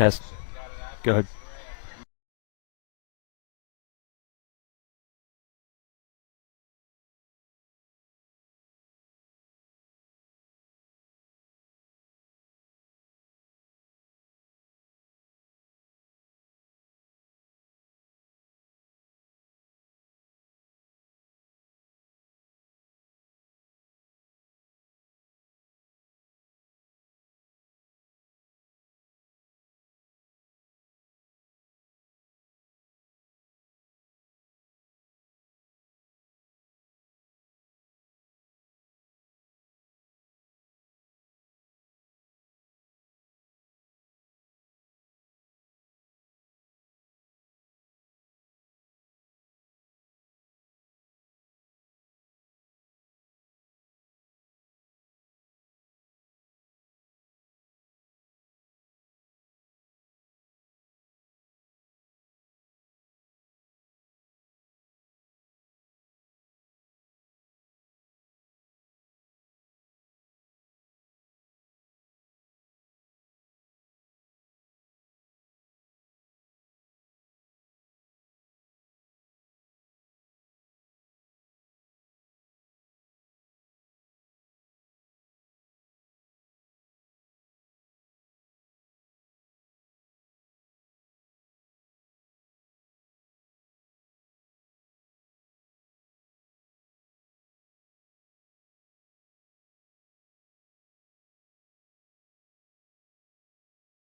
Test. Go ahead.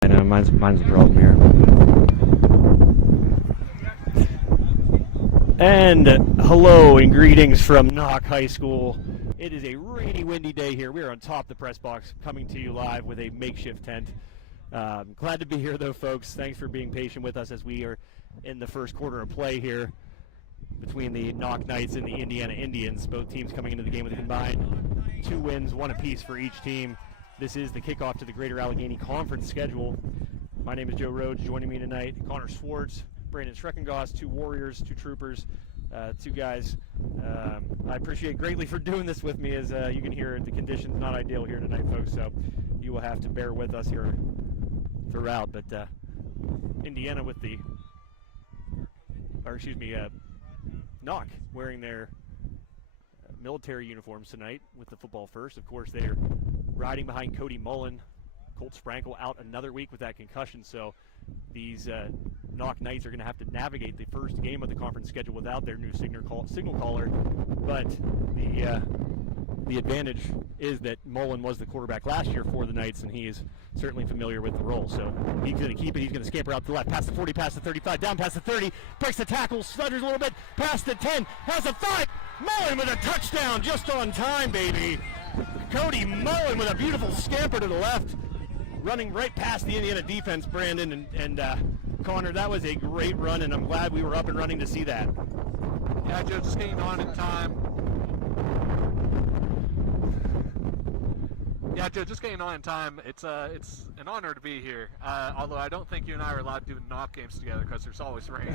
I know mine's a problem here. And hello and greetings from Knoch High School. It is a rainy, windy day here. We are on top of the press box, coming to you live with a makeshift tent. Glad to be here, though, folks. Thanks for being patient with us as we are in the first quarter of play here between the Knoch Knights and the Indiana Indians. Both teams coming into the game with a combined 2 wins, 1 apiece for each team. This is the kickoff to the Greater Allegheny Conference schedule. My name is Joe Rhodes. Joining me tonight, Connor Swartz, Brandon Schreckengoss, 2 Warriors, 2 Troopers, 2 guys. I appreciate greatly for doing this with me. As you can hear, the conditions not ideal here tonight, folks, so you will have to bear with us here throughout. But Indiana with the, Knoch wearing their military uniforms tonight with the football first. Of course, they're riding behind Cody Mullen. Colt Sprankle out another week with that concussion, so these Knoch Knights are going to have to navigate the first game of the conference schedule without their new signal caller. But the advantage is that Mullen was the quarterback last year for the Knights, and he is certainly familiar with the role. So he's going to keep it. He's going to scamper out to the left, past the 40, past the 35, down past the 30, breaks the tackle, stutters a little bit, past the 10, has the 5. Mullen with a touchdown just on time, baby. Cody Mullen with a beautiful scamper to the left, running right past the Indiana defense, Brandon and Connor. That was a great run, and I'm glad we were up and running to see that. Yeah, Joe, just getting on in time. It's an honor to be here. Although I don't think you and I are allowed to do Knoch games together because there's always rain.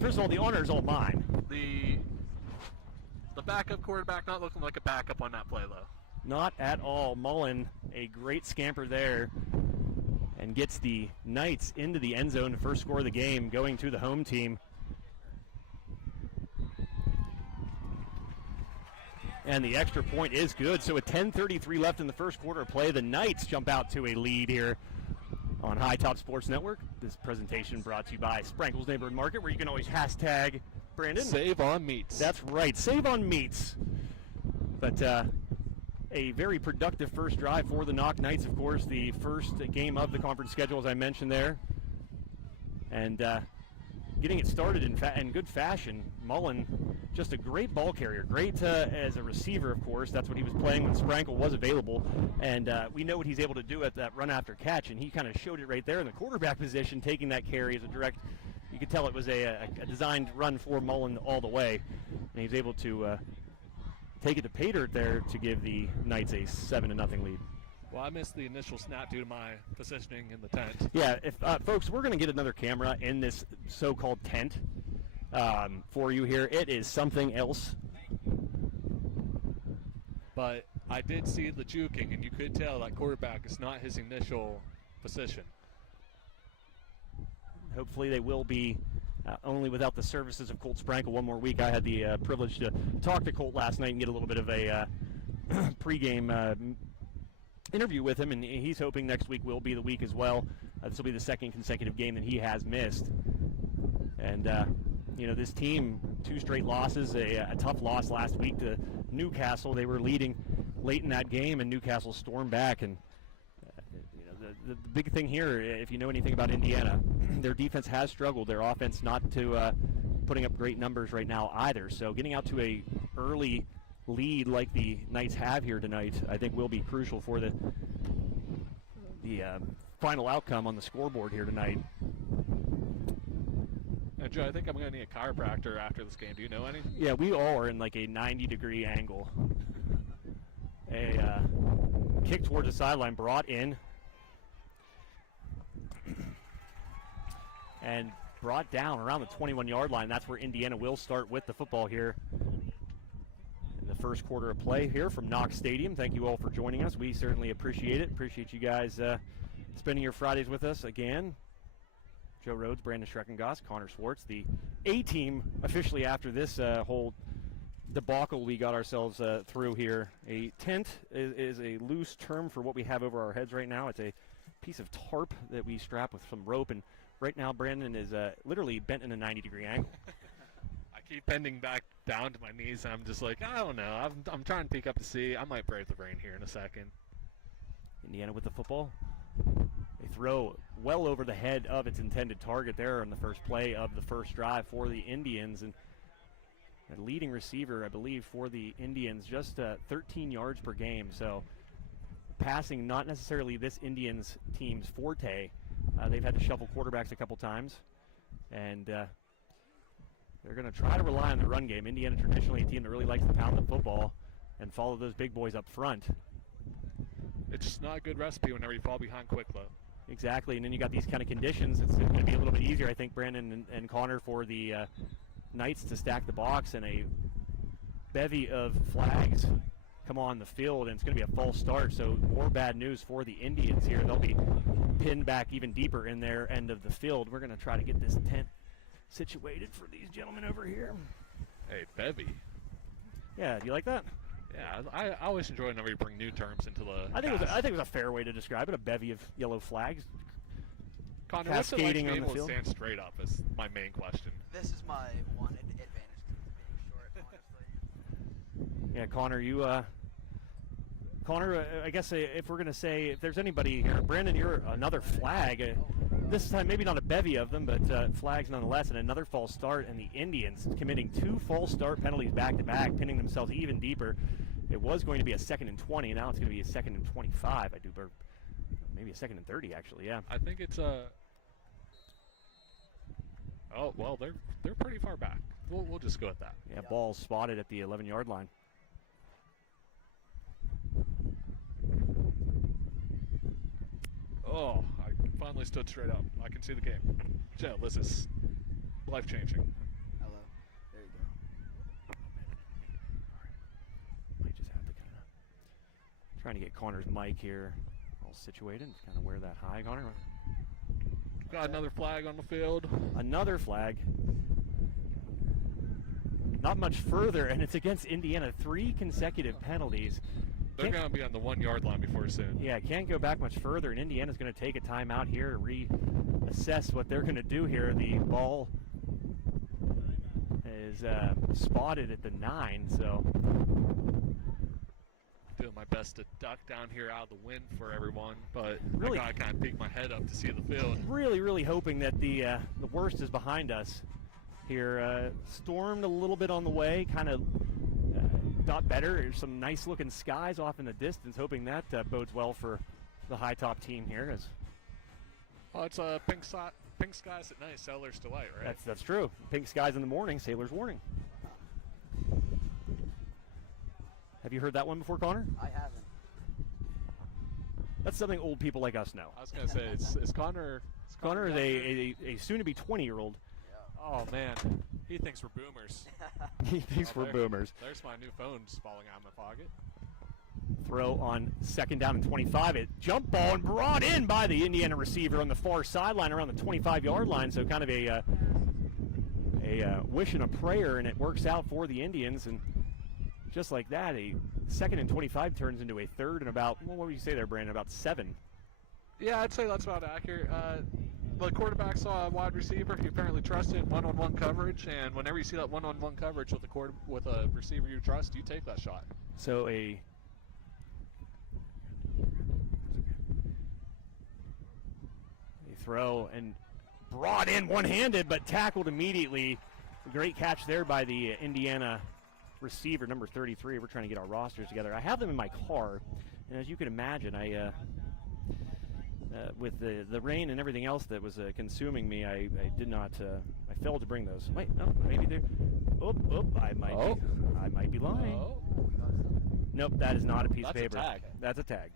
First of all, the honor is all mine. The backup quarterback not looking like a backup on that play, though. Not at all. Mullen, a great scamper there, and gets the Knights into the end zone. The first score of the game going to the home team. And the extra point is good. So with 10:33 left in the first quarter of play, the Knights jump out to a lead here on High Top Sports Network. This presentation brought to you by Sprankle's Neighborhood Market, where you can always hashtag Brandon. Save on meats. That's right. Save on meats. But a very productive first drive for the Knoch Knights, of course, the first game of the conference schedule, as I mentioned there. And getting it started in good fashion. Mullen, just a great ball carrier, great as a receiver, of course. That's what he was playing when Sprankle was available. And we know what he's able to do at that run after catch, and he kind of showed it right there in the quarterback position, taking that carry as a direct. You could tell it was a designed run for Mullen all the way, and he was able to take it to pay dirt there to give the Knights a 7-0 lead. Well, I missed the initial snap due to my positioning in the tent. Yeah, if folks, we're going to get another camera in this so-called tent for you here. It is something else. But I did see the juking, and you could tell that quarterback is not his initial position. hopefully they will be only without the services of Colt Sprankle one more week. I had the privilege to talk to Colt last night and get a little bit of a pregame interview with him, and he's hoping next week will be the week as well. This will be the second consecutive game that he has missed. And, this team, 2 straight losses, a tough loss last week to Newcastle. They were leading late in that game, and Newcastle stormed back. And, the big thing here, if you know anything about Indiana, their defense has struggled. Their offense not to putting up great numbers right now either. So getting out to a early lead like the Knights have here tonight, I think will be crucial for the final outcome on the scoreboard here tonight. Joe, I think I'm going to need a chiropractor after this game. Do you know any? Yeah, we all are in like a 90-degree angle. A kick towards the sideline brought in and brought down around the 21-yard line. That's where Indiana will start with the football here in the first quarter of play here from Knoch Stadium. Thank you all for joining us. We certainly appreciate it. Appreciate you guys spending your Fridays with us again. Joe Rhodes, Brandon Schreckengoss, Connor Swartz, the A-team officially after this whole debacle we got ourselves through here. A tent is a loose term for what we have over our heads right now. It's a piece of tarp that we strap with some rope, and right now Brandon is literally bent in a 90-degree angle. I keep bending back down to my knees, and I'm just like, I don't know. I'm trying to peek up to see. I might brave the rain here in a second. Indiana with the football. They throw well over the head of its intended target there on the first play of the first drive for the Indians. And a leading receiver, I believe, for the Indians, just 13 yards per game. So passing not necessarily this Indians team's forte. They've had to shuffle quarterbacks a couple times. And they're going to try to rely on the run game. Indiana traditionally a team that really likes to pound the football and follow those big boys up front. It's just not a good recipe whenever you fall behind quick, though. Exactly, and then you got these kind of conditions. It's going to be a little bit easier, I think, Brandon and Connor, for the Knights to stack the box, and a bevy of flags come on the field, and it's going to be a false start. So more bad news for the Indians here. They'll be pinned back even deeper in their end of the field. We're going to try to get this tent situated for these gentlemen over here. Hey, bevy. Yeah, do you like that? Yeah, I always enjoy whenever you bring new terms into the I think it was a fair way to describe it, a bevy of yellow flags. Connor, what's it like to cascading be on the able to field? stand straight up is my main question. This is my one advantage to being short, honestly. Yeah, Connor, Connor, I guess if we're going to say, if there's anybody here, Brandon, you're another flag. This time, maybe not a bevy of them, but flags nonetheless, and another false start, and the Indians committing 2 false start penalties back-to-back, pinning themselves even deeper. It was going to be a 2nd and 20, now it's going to be a 2nd and 25, maybe a 2nd and 30, actually, yeah. I think it's a... Oh, well, they're pretty far back. We'll just go with that. Yeah, ball spotted at the 11-yard line. Oh, I finally stood straight up. I can see the game. Joe, this is life-changing. Hello. There you go. Might just have to kind of trying to get Connor's mic here all situated. Kind of wear that high, Connor. Got another flag on the field. Another flag. Not much further, and it's against Indiana. 3 consecutive penalties. They're going to be on the 1-yard line before soon. Yeah, can't go back much further, and Indiana's going to take a timeout here to reassess what they're going to do here. The ball is spotted at the 9, so... Doing my best to duck down here out of the wind for everyone, but Really? I got to kind of peek my head up to see the field. Really, really hoping that the worst is behind us here. Stormed a little bit on the way, kind of got better. There's some nice-looking skies off in the distance, hoping that bodes well for the high-top team here. Oh, it's pink skies at night, sailors delight, right? That's true. Pink skies in the morning, sailor's warning. Have you heard that one before, Connor? I haven't. That's something old people like us know. I was going to say, is Connor... Connor is a soon-to-be 20-year-old. Oh, man. He thinks we're boomers. He thinks we're boomers. There's my new phone just falling out of my pocket. Throw on 2nd down and 25. It jump ball and brought in by the Indiana receiver on the far sideline around the 25-yard line. So kind of a wish and a prayer, and it works out for the Indians. And just like that, a 2nd and 25 turns into a 3rd and about, well, what would you say there, Brandon, about 7? Yeah, I'd say that's about accurate. The quarterback saw a wide receiver. He apparently trusted one-on-one coverage, and whenever you see that one-on-one coverage with a receiver you trust, you take that shot. So a throw and brought in one-handed, but tackled immediately. A great catch there by the Indiana receiver, number 33. We're trying to get our rosters together. I have them in my car, and as you can imagine, with the rain and everything else that was consuming me, I did not. I failed to bring those. Wait, no, maybe they're. I might be lying. Oh. Nope, that is not a piece of That's a paper. tag. That's a tag.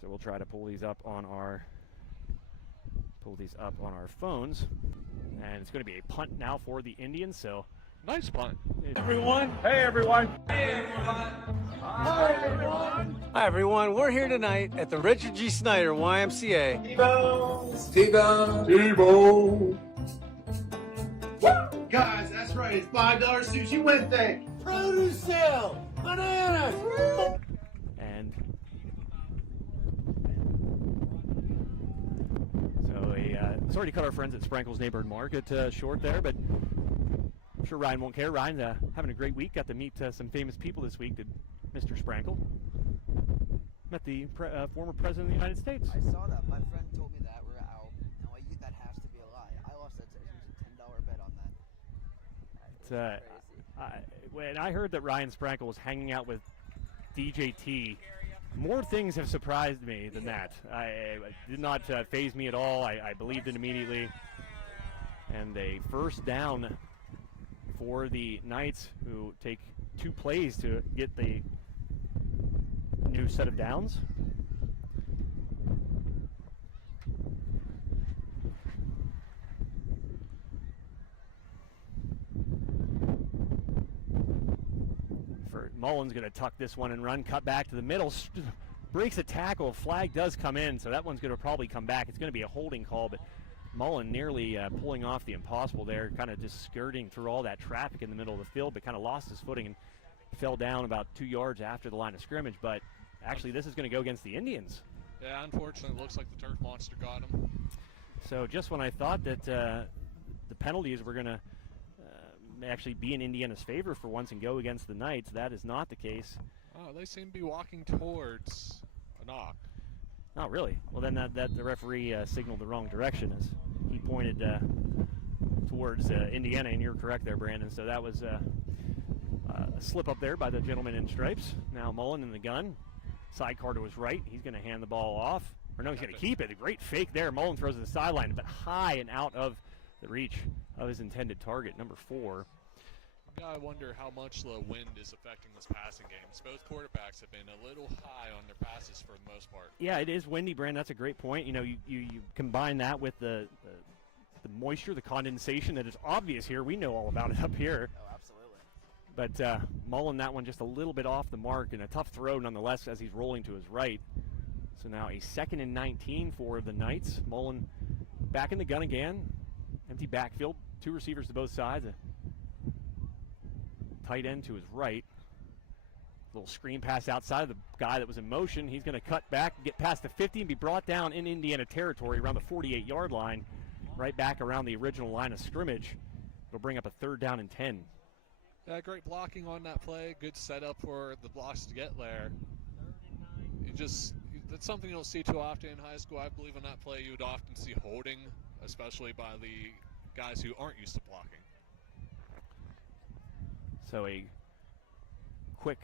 So we'll try to pull these up on our phones, and it's going to be a punt now for the Indians. So Nice punt. Everyone. Hey, everyone. Hey, everyone. Hi, everyone. Hi, everyone. We're here tonight at the Richard G. Snyder YMCA. T-Bone. Woo! Guys, that's right. It's $5 sushi Wednesday. Produce sale. Bananas. And so sorry to cut our friends at Sprankle's Neighborhood Market short there, but I'm sure Ryan won't care. Ryan's having a great week. Got to meet some famous people this week. Did Mr. Sprankle. Met the former president of the United States. I saw that. My friend told me that we're out. Now that has to be a lie. I lost that. It was a $10 bet on that. When I heard that Ryan Sprankle was hanging out with DJT, more things have surprised me than that. It did not faze me at all. I believed it immediately. And a first down for the Knights, who take 2 plays to get the new set of downs. Mullen's going to tuck this one and run, cut back to the middle, breaks a tackle. Flag does come in, so that one's going to probably come back. It's going to be a holding call, but Mullen nearly pulling off the impossible there, kind of just skirting through all that traffic in the middle of the field, but kind of lost his footing and fell down about 2 yards after the line of scrimmage. But actually, this is going to go against the Indians. Yeah, unfortunately, it looks like the turf monster got him. So just when I thought that the penalties were going to actually be in Indiana's favor for once and go against the Knights, that is not the case. Oh, they seem to be walking towards a knock. Not really. Well, then that the referee signaled the wrong direction as he pointed towards Indiana, and you're correct there, Brandon. So that was a slip up there by the gentleman in stripes. Now Mullen in the gun. Sidecar to his right. He's going to hand the ball off. Or no, he's going to keep it. A great fake there. Mullen throws to the sideline, but high and out of the reach of his intended target, number 4. I wonder how much the wind is affecting this passing game. Both quarterbacks have been a little high on their passes for the most part. Yeah, it is windy, Brand. That's a great point. You know, you combine that with the moisture, the condensation that is obvious here. We know all about it up here. Oh, absolutely. But Mullen, that one just a little bit off the mark, and a tough throw nonetheless as he's rolling to his right. So now a 2nd and 19 for the Knights. Mullen back in the gun again. Empty backfield, 2 receivers to both sides. A tight end to his right. Little screen pass outside of the guy that was in motion. He's going to cut back, get past the 50, and be brought down in Indiana territory around the 48-yard line, right back around the original line of scrimmage. It'll bring up a 3rd down and 10. Yeah, great blocking on that play. Good setup for the blocks to get there. That's something you don't see too often in high school. I believe on that play you would often see holding, especially by the guys who aren't used to blocking. So a quick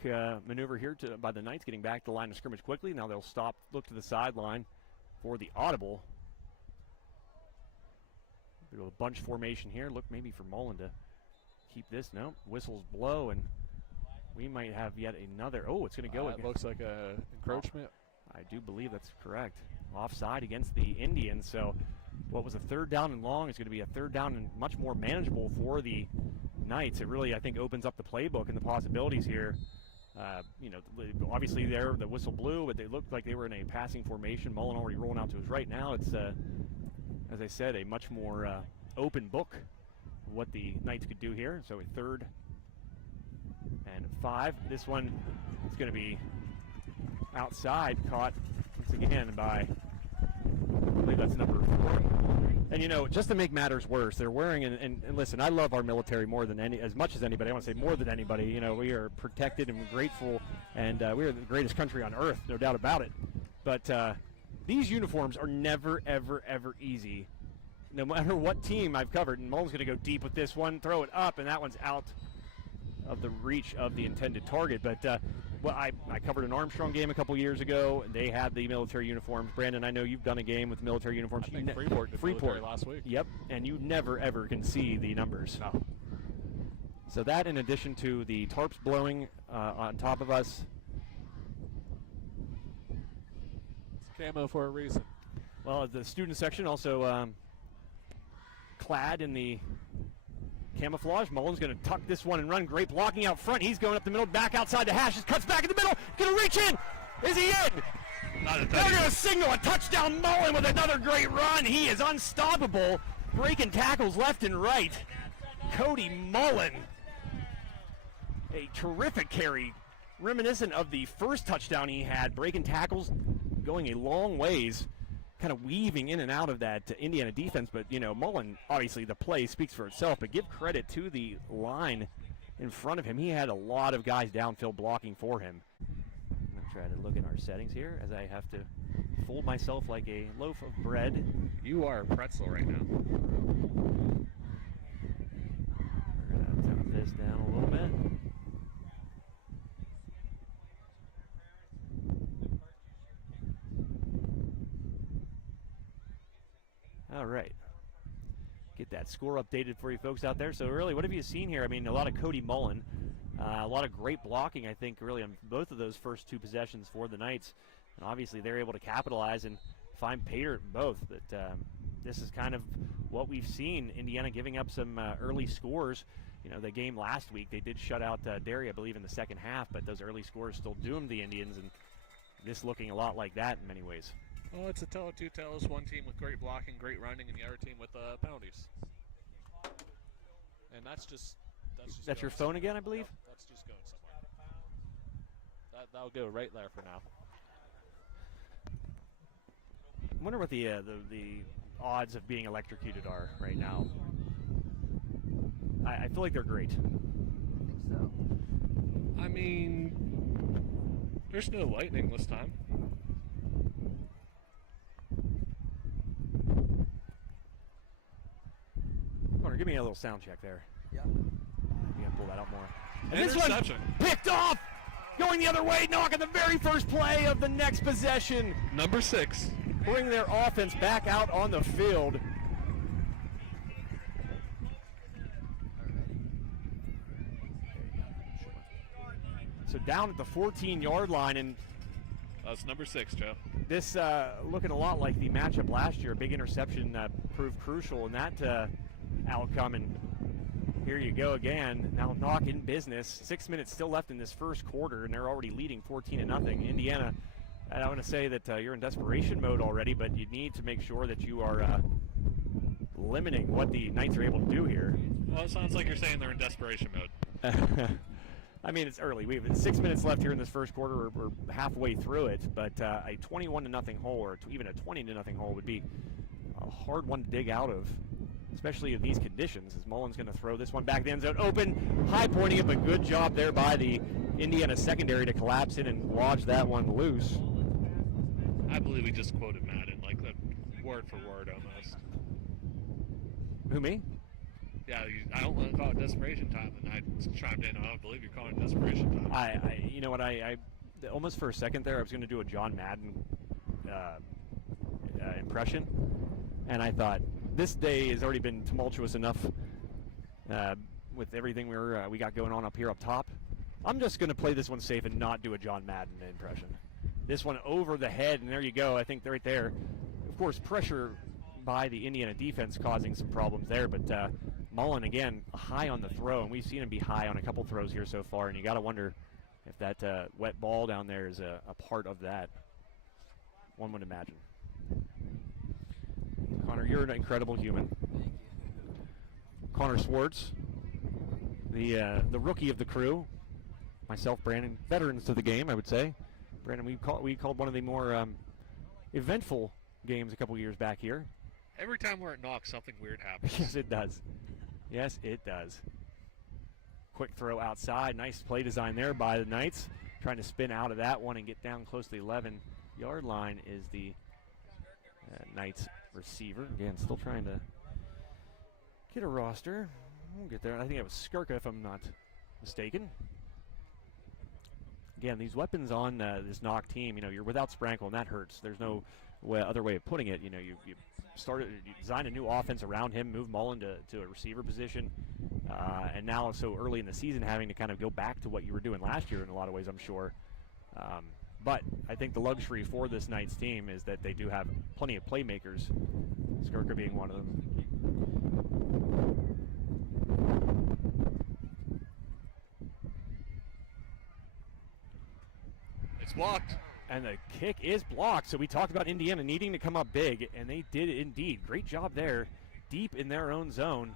maneuver here by the Knights, getting back to the line of scrimmage quickly. Now they'll stop, look to the sideline for the audible. Bit of a bunch formation here. Look maybe for Mullen to keep this. No, whistles blow, and we might have yet another. Oh, it's going to go again. It looks like a encroachment. I do believe that's correct. Offside against the Indians. So what was a 3rd down and long is going to be a 3rd down and much more manageable for the Knights. It really, I think, opens up the playbook and the possibilities here Obviously there the whistle blew, but they looked like they were in a passing formation. Mullen already rolling out to his right. Now it's, as I said, a much more open book of what the Knights could do here. So a 3rd and 5. This one is going to be outside, caught once again by, I believe that's number 4. And just to make matters worse, they're wearing, and listen, I love our military as much as anybody. I want to say more than anybody. We are protected and grateful, and we are the greatest country on earth, no doubt about it. But these uniforms are never, ever, ever easy, no matter what team I've covered. And Mullen's going to go deep with this one, throw it up, and that one's out of the reach of the intended target. But I covered an Armstrong game a couple years ago, and they had the military uniforms. Brandon, I know you've done a game with military uniforms. I think Freeport did military last week. Yep, and you never, ever can see the numbers. No. So that, in addition to the tarps blowing on top of us. It's camo for a reason. Well, the student section also clad in the camouflage. Mullen's going to tuck this one and run. Great blocking out front. He's going up the middle, back outside the hash. Just cuts back in the middle. Going to reach in. Is he in? They're going to signal a touchdown. Mullen with another great run. He is unstoppable. Breaking tackles left and right. Cody Mullen. A terrific carry. Reminiscent of the first touchdown he had. Breaking tackles, going a long ways. Kind of weaving in and out of that Indiana defense, but Mullen, obviously the play speaks for itself, but give credit to the line in front of him. He had a lot of guys downfield blocking for him. I'm going to try to look at our settings here as I have to fold myself like a loaf of bread. You are a pretzel right now. We're going to tone this down a little bit. All right. Get that score updated for you folks out there. So really, what have you seen here? I mean, a lot of Cody Mullen, a lot of great blocking, I think, really on both of those first 2 possessions for the Knights. And obviously, they're able to capitalize and find pay dirt in both. But this is kind of what we've seen, Indiana giving up some early scores. The game last week, they did shut out Derry, I believe, in the second half, but those early scores still doomed the Indians, and this looking a lot like that in many ways. Well, it's a tale of two tales. One team with great blocking, great running, and the other team with penalties. And that's just That's your phone again, I believe? Yep, that's just going somewhere. That'll go right there for now. I wonder what the odds of being electrocuted are right now. I feel like they're great. I think so. I mean, there's no lightning this time. Connor, give me a little sound check there. Yeah. You gotta pull that out more. And this Interception. one picked off, going the other way. Knoch at the very first play of the next possession. Number 6. Bring their offense back out on the field. So down at the 14-yard line, and That's number 6, Joe. this looking a lot like the matchup last year. A big interception proved crucial in that outcome, and here you go again. Now Knoch in business. 6 minutes still left in this first quarter, and they're already leading 14-0. Indiana, I don't want to say that you're in desperation mode already, but you need to make sure that you are limiting what the Knights are able to do here. Well, it sounds like you're saying they're in desperation mode. I mean, it's early. We have 6 minutes left here in this first quarter. We're halfway through it, but a 21-0 hole or even a 20-0 hole would be a hard one to dig out of, especially in these conditions, as Mullen's going to throw this one back to the end zone. Open, high pointing it, but good job there by the Indiana secondary to collapse in and lodge that one loose. I believe we just quoted Madden, like the word for word almost. Who, me? Yeah, I don't want to call it desperation time, and I chimed in. I don't believe you're calling it desperation time. I you know what, I almost for a second there, I was going to do a John Madden impression, and I thought, this day has already been tumultuous enough with everything we got going on up here up top. I'm just going to play this one safe and not do a John Madden impression. This one over the head, and there you go. I think right there, of course, pressure by the Indiana defense causing some problems there, but Mullen, again, high on the throw, and we've seen him be high on a couple throws here so far, and you got to wonder if that wet ball down there is a part of that, one would imagine. Connor, you're an incredible human. Thank you. Connor Swartz, the rookie of the crew. Myself, Brandon, veterans to the game, I would say. Brandon, we called one of the more eventful games a couple years back here. Every time we're at Knoch, something weird happens. Yes, it does. Yes, it does. Quick throw outside. Nice play design there by the Knights. Trying to spin out of that one and get down close to the 11-yard line is the Knights receiver. Again, still trying to get a roster. We'll get there. I think it was Skirka, if I'm not mistaken. Again, these weapons on this Knoch team, you're without Sprankle, and that hurts. There's no other way of putting it. You designed a new offense around him, moved Mullen to a receiver position, and now so early in the season having to kind of go back to what you were doing last year in a lot of ways, I'm sure. But I think the luxury for this Knights team is that they do have plenty of playmakers, Skirka being one of them. It's blocked. And the kick is blocked. So we talked about Indiana needing to come up big, and they did indeed. Great job there, deep in their own zone,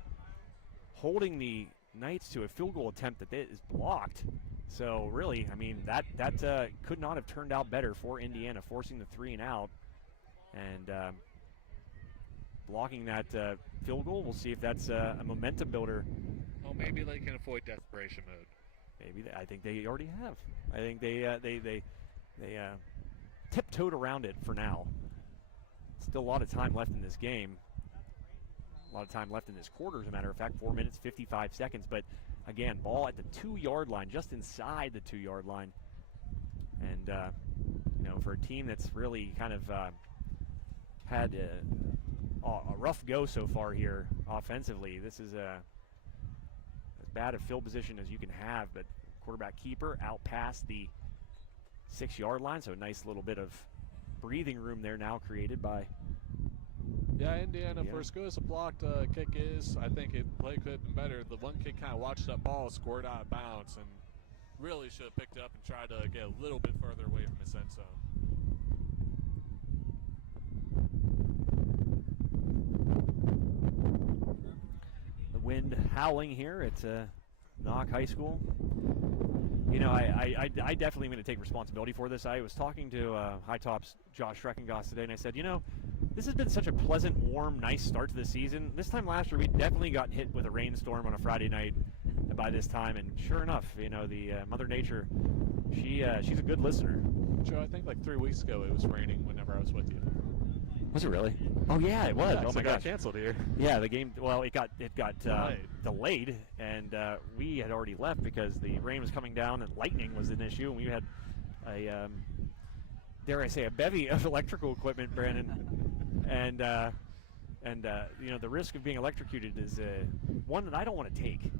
holding the Knights to a field goal attempt that is blocked. So really, I mean, that could not have turned out better for Indiana, forcing the 3 and out and blocking that field goal. We'll see if that's a momentum builder. Well, maybe they can avoid desperation mode. Maybe I think they already have. I think they tiptoed around it for now. Still a lot of time left in this game. A lot of time left in this quarter, as a matter of fact, 4 minutes, 55 seconds. But again, ball at the 2-yard line, just inside the 2-yard line. And, for a team that's really kind of had a rough go so far here offensively, this is as bad a field position as you can have. But quarterback keeper out past the 6-yard line, so a nice little bit of breathing room there now created by Indiana. For as good as a blocked kick is, I think play could have been better. The one kid kind of watched that ball squirt out of bounds and really should have picked it up and tried to get a little bit further away from his end zone. The wind howling here at Knoch High School. I definitely am going to take responsibility for this. I was talking to High Top's Josh Schreckengoss today, and I said, this has been such a pleasant, warm, nice start to the season. This time last year, we definitely got hit with a rainstorm on a Friday night by this time, and sure enough, the Mother Nature, she's a good listener. Joe, I think like 3 weeks ago it was raining whenever I was with you. Was it really? Oh yeah, it was. Yeah, oh so my gosh, canceled here. Yeah, the game. Well, it got delayed, and we had already left because the rain was coming down and lightning was an issue, and we had a dare I say a bevy of electrical equipment, Brandon, and the risk of being electrocuted is one that I don't want to take,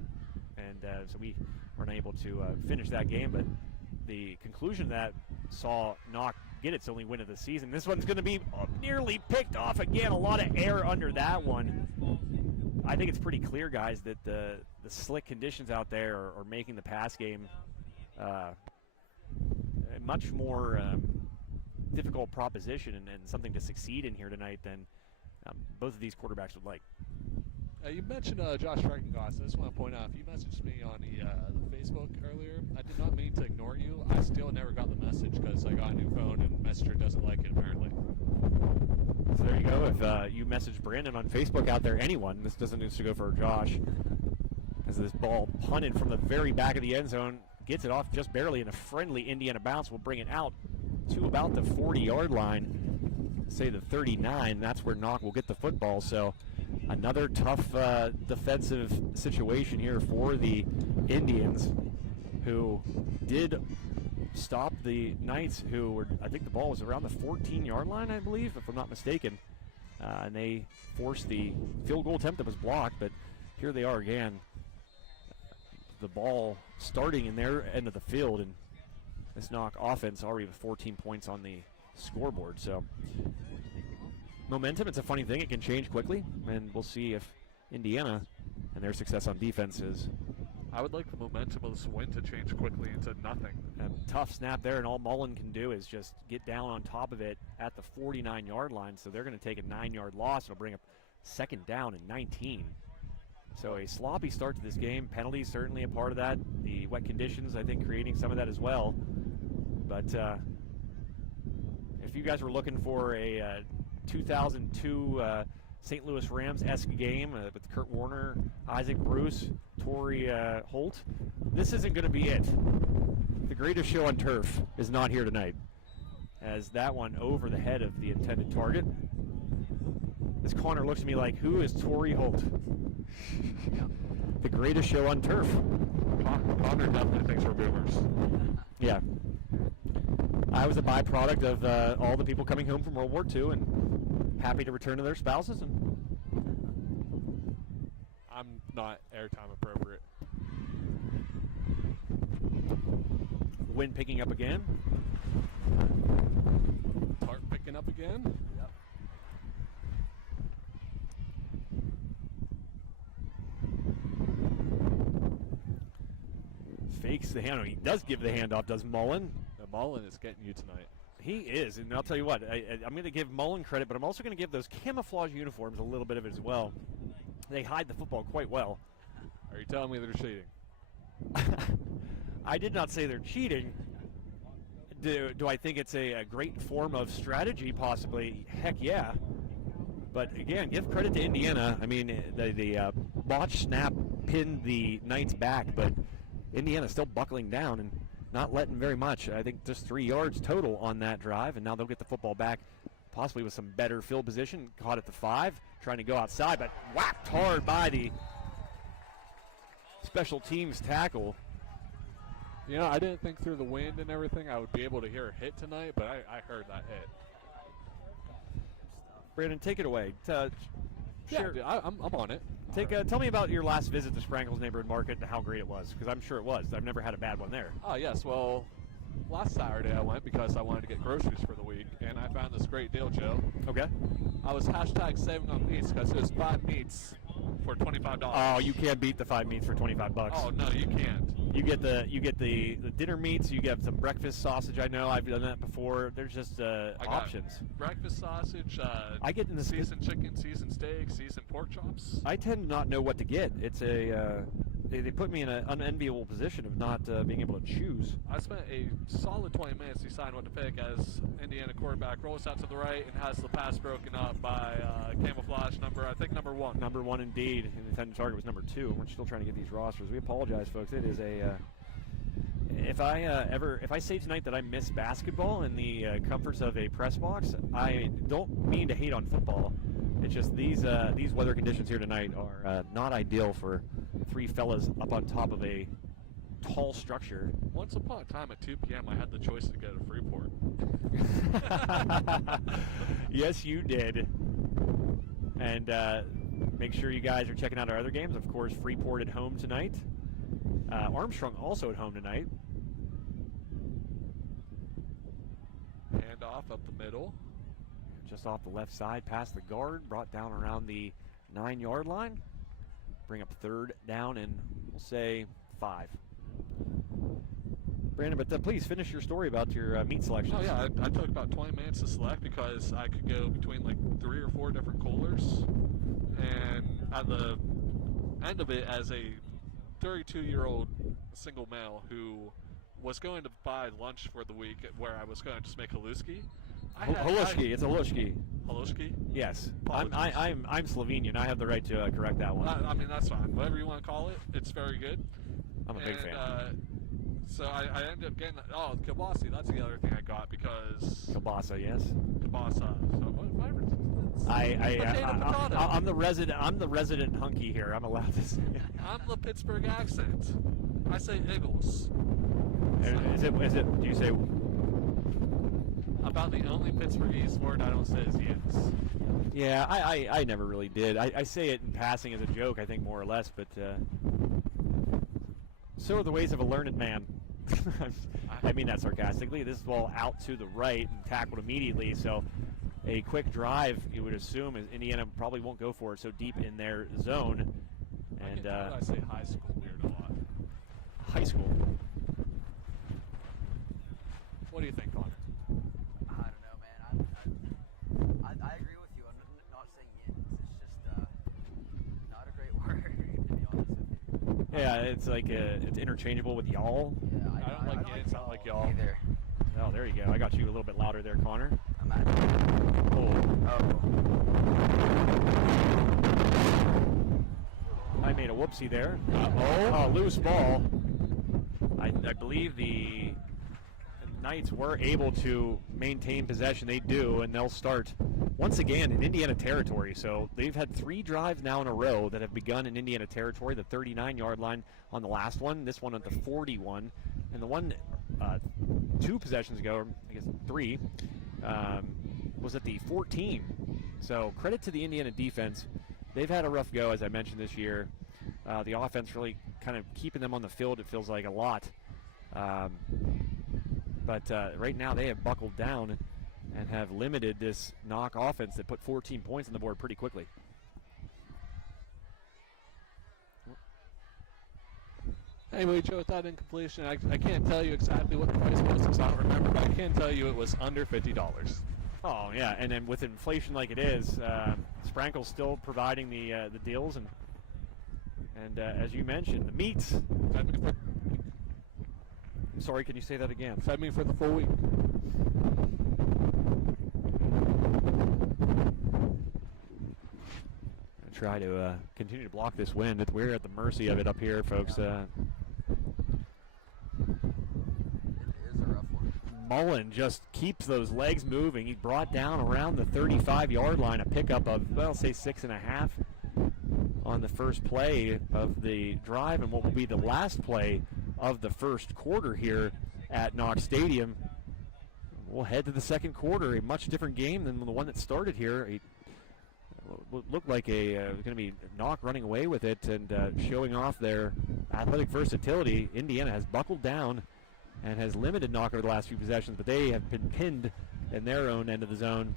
and so we weren't able to finish that game. But the conclusion of that saw Knoch get its only win of the season. This one's going to be nearly picked off again. A lot of air under that one. I think it's pretty clear, guys, that the slick conditions out there are making the pass game a much more difficult proposition and something to succeed in here tonight than both of these quarterbacks would like. You mentioned Josh Schreckengoss. I just want to point out, if you messaged me on the Facebook earlier, I did not mean to ignore you. I still never got the message because I got a new phone and Messenger doesn't like it apparently. So there you go. If you message Brandon on Facebook out there, anyone, this doesn't need to go for Josh. As this ball punted from the very back of the end zone, gets it off just barely in a friendly Indiana bounce. Will bring it out to about the 40-yard line, say the 39. That's where Knoch will get the football. So another tough defensive situation here for the Indians, who did stop the Knights, who were, I think the ball was around the 14-yard line, I believe, if I'm not mistaken. And they forced the field goal attempt that was blocked, but here they are again. The ball starting in their end of the field, and this Knoch offense already with 14 points on the scoreboard. So momentum, it's a funny thing. It can change quickly, and we'll see if Indiana and their success on defense is I would like the momentum of this win to change quickly into nothing. A tough snap there, and all Mullen can do is just get down on top of it at the 49-yard line. So they're going to take a 9-yard loss. It'll bring up second down and 19. So a sloppy start to this game. Penalties certainly a part of that. The wet conditions, I think, creating some of that as well. But if you guys were looking for a 2002 St. Louis Rams-esque game with Kurt Warner, Isaac Bruce, Torrey Holt, this isn't going to be it. The greatest show on turf is not here tonight, as that one over the head of the intended target. This corner looks at me like, who is Torrey Holt? The greatest show on turf. Connor definitely thinks we're boomers. Yeah. I was a byproduct of all the people coming home from World War II and happy to return to their spouses. And I'm not airtime appropriate. wind picking up again. Tarp picking up again. Yep. Fakes the handoff. He does give the handoff, does Mullen. Mullen is getting you tonight. He is, and I'll tell you what, I'm going to give Mullen credit, but I'm also going to give those camouflage uniforms a little bit of it as well. They hide the football quite well. Are you telling me they're cheating? I did not say they're cheating. Do I think it's a great form of strategy? Possibly. Heck yeah. But again, give credit to Indiana. I mean, the botch snap pinned the Knights back, but Indiana still buckling down and not letting very much. I think just 3 yards total on that drive, and now they'll get the football back, possibly with some better field position. Caught at the 5, trying to go outside, but whacked hard by the special teams tackle. You know, I didn't think through the wind and everything I would be able to hear a hit tonight, but I heard that hit. Brandon, take it away. Yeah, dude, I'm on it. Tell me about your last visit to Sprankle's Neighborhood Market and how great it was, because I'm sure it was. I've never had a bad one there. Oh, yes. Well, last Saturday I went because I wanted to get groceries for the week, and I found this great deal, Joe. Okay. I was hashtag saving on meats because it was 5 meats for $25. Oh, you can't beat the 5 meats for $25. Oh, no, you can't. You get the dinner meats. You get some breakfast sausage. I know I've done that before. There's just options. Breakfast sausage. I get in the seasoned chicken, seasoned steak, seasoned pork chops. I tend to not know what to get. It's they put me in an unenviable position of not being able to choose. I spent a solid 20 minutes deciding what to pick as Indiana quarterback rolls out to the right and has the pass broken up by camouflage number 1. Number 1 indeed. And the intended target was number 2. We're still trying to get these rosters. We apologize, folks. It is if I say tonight that I miss basketball and the comforts of a press box, I don't mean to hate on football. It's just these weather conditions here tonight are not ideal for 3 fellas up on top of a tall structure. Once upon a time at 2 p.m. I had the choice to go to Freeport. Yes, you did. And make sure you guys are checking out our other games. Of course, Freeport at home tonight. Armstrong also at home tonight. Hand off up the middle. Just off the left side, past the guard, brought down around the 9-yard line. Bring up 3rd down and we'll say 5. Brandon, but please finish your story about your meat selection. Oh yeah, I took about 20 minutes to select because I could go between like 3 or 4 different coolers. And at the end of it, as a 32-year-old single male who was going to buy lunch for the week where I was going to just make haluski. Haluski, it's a haluski. Haluski? Yes. I'm Slovenian. I have the right to correct that one. I mean, that's fine. Whatever you want to call it, it's very good. I'm a big fan. So I ended up getting, kielbasa, that's the other thing I got because... Kielbasa, yes. Kielbasa. So whatever. I'm the resident hunky here. I'm allowed to say it. I'm the Pittsburgh accent. I say Eagles. Is it, do you say... About the only Pittsburghese word I don't say is yes. Yeah, I never really did. I say it in passing as a joke, I think, more or less, but so are the ways of a learned man. I mean that sarcastically. This ball out to the right and tackled immediately, so a quick drive, you would assume, is Indiana probably won't go for it so deep in their zone. And I say high school weird a lot. school. What do you think, Connor? I don't know, man. I agree with you. I'm not saying yins. It's just not a great word, to be honest with you. Yeah, it's like it's interchangeable with y'all. Yeah, I don't like yins. I don't like y'all. either. Oh, there you go. I got you a little bit louder there, Connor. I'm at Oh, I made a whoopsie there. Oh, loose ball. I believe the Knights were able to maintain possession. They do, and they'll start once again in Indiana territory. So they've had 3 drives now in a row that have begun in Indiana territory. The 39-yard line on the last one, this one at the 41, and the one 2 possessions ago, or I guess 3, was at the 14. So credit to the Indiana defense. They've had a rough go, as I mentioned, this year. The offense really kind of keeping them on the field, it feels like, a lot. But right now they have buckled down and have limited this Knoch offense that put 14 points on the board pretty quickly. Anyway, Joe, with that incompletion, I can't tell you exactly what the price was because I don't remember, but I can tell you it was under $50. Oh, yeah, and then with inflation like it is, Sprankle's still providing the deals, and as you mentioned, the meats. Sorry, can you say that again? Fed me for the full week. I try to continue to block this wind. We're at the mercy of it up here, folks. It is a rough one. Mullen just keeps those legs moving. He brought down around the 35-yard line, a pickup of, well, say 6.5 on the first play of the drive, and what will be the last play of the first quarter here at Knoch Stadium. We'll head to the second quarter, a much different game than the one that started here. What looked like going to be Knoch running away with it and showing off their athletic versatility. Indiana has buckled down and has limited Knoch over the last few possessions, but they have been pinned in their own end of the zone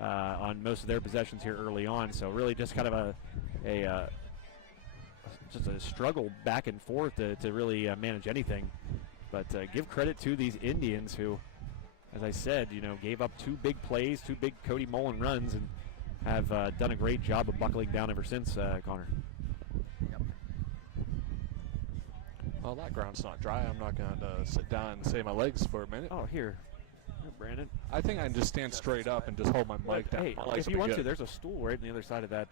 on most of their possessions here early on. So really just kind of just a struggle back and forth to really manage anything. But give credit to these Indians who, as I said, gave up 2 big plays, 2 big Cody Mullen runs, and have done a great job of buckling down ever since, Connor. Yep. Well, that ground's not dry. I'm not going to sit down and save my legs for a minute. Oh, here, Brandon. I think I can just stand straight up and just hold my mic down. Hey, My legs if will you be want good. to, there's a stool right on the other side of that.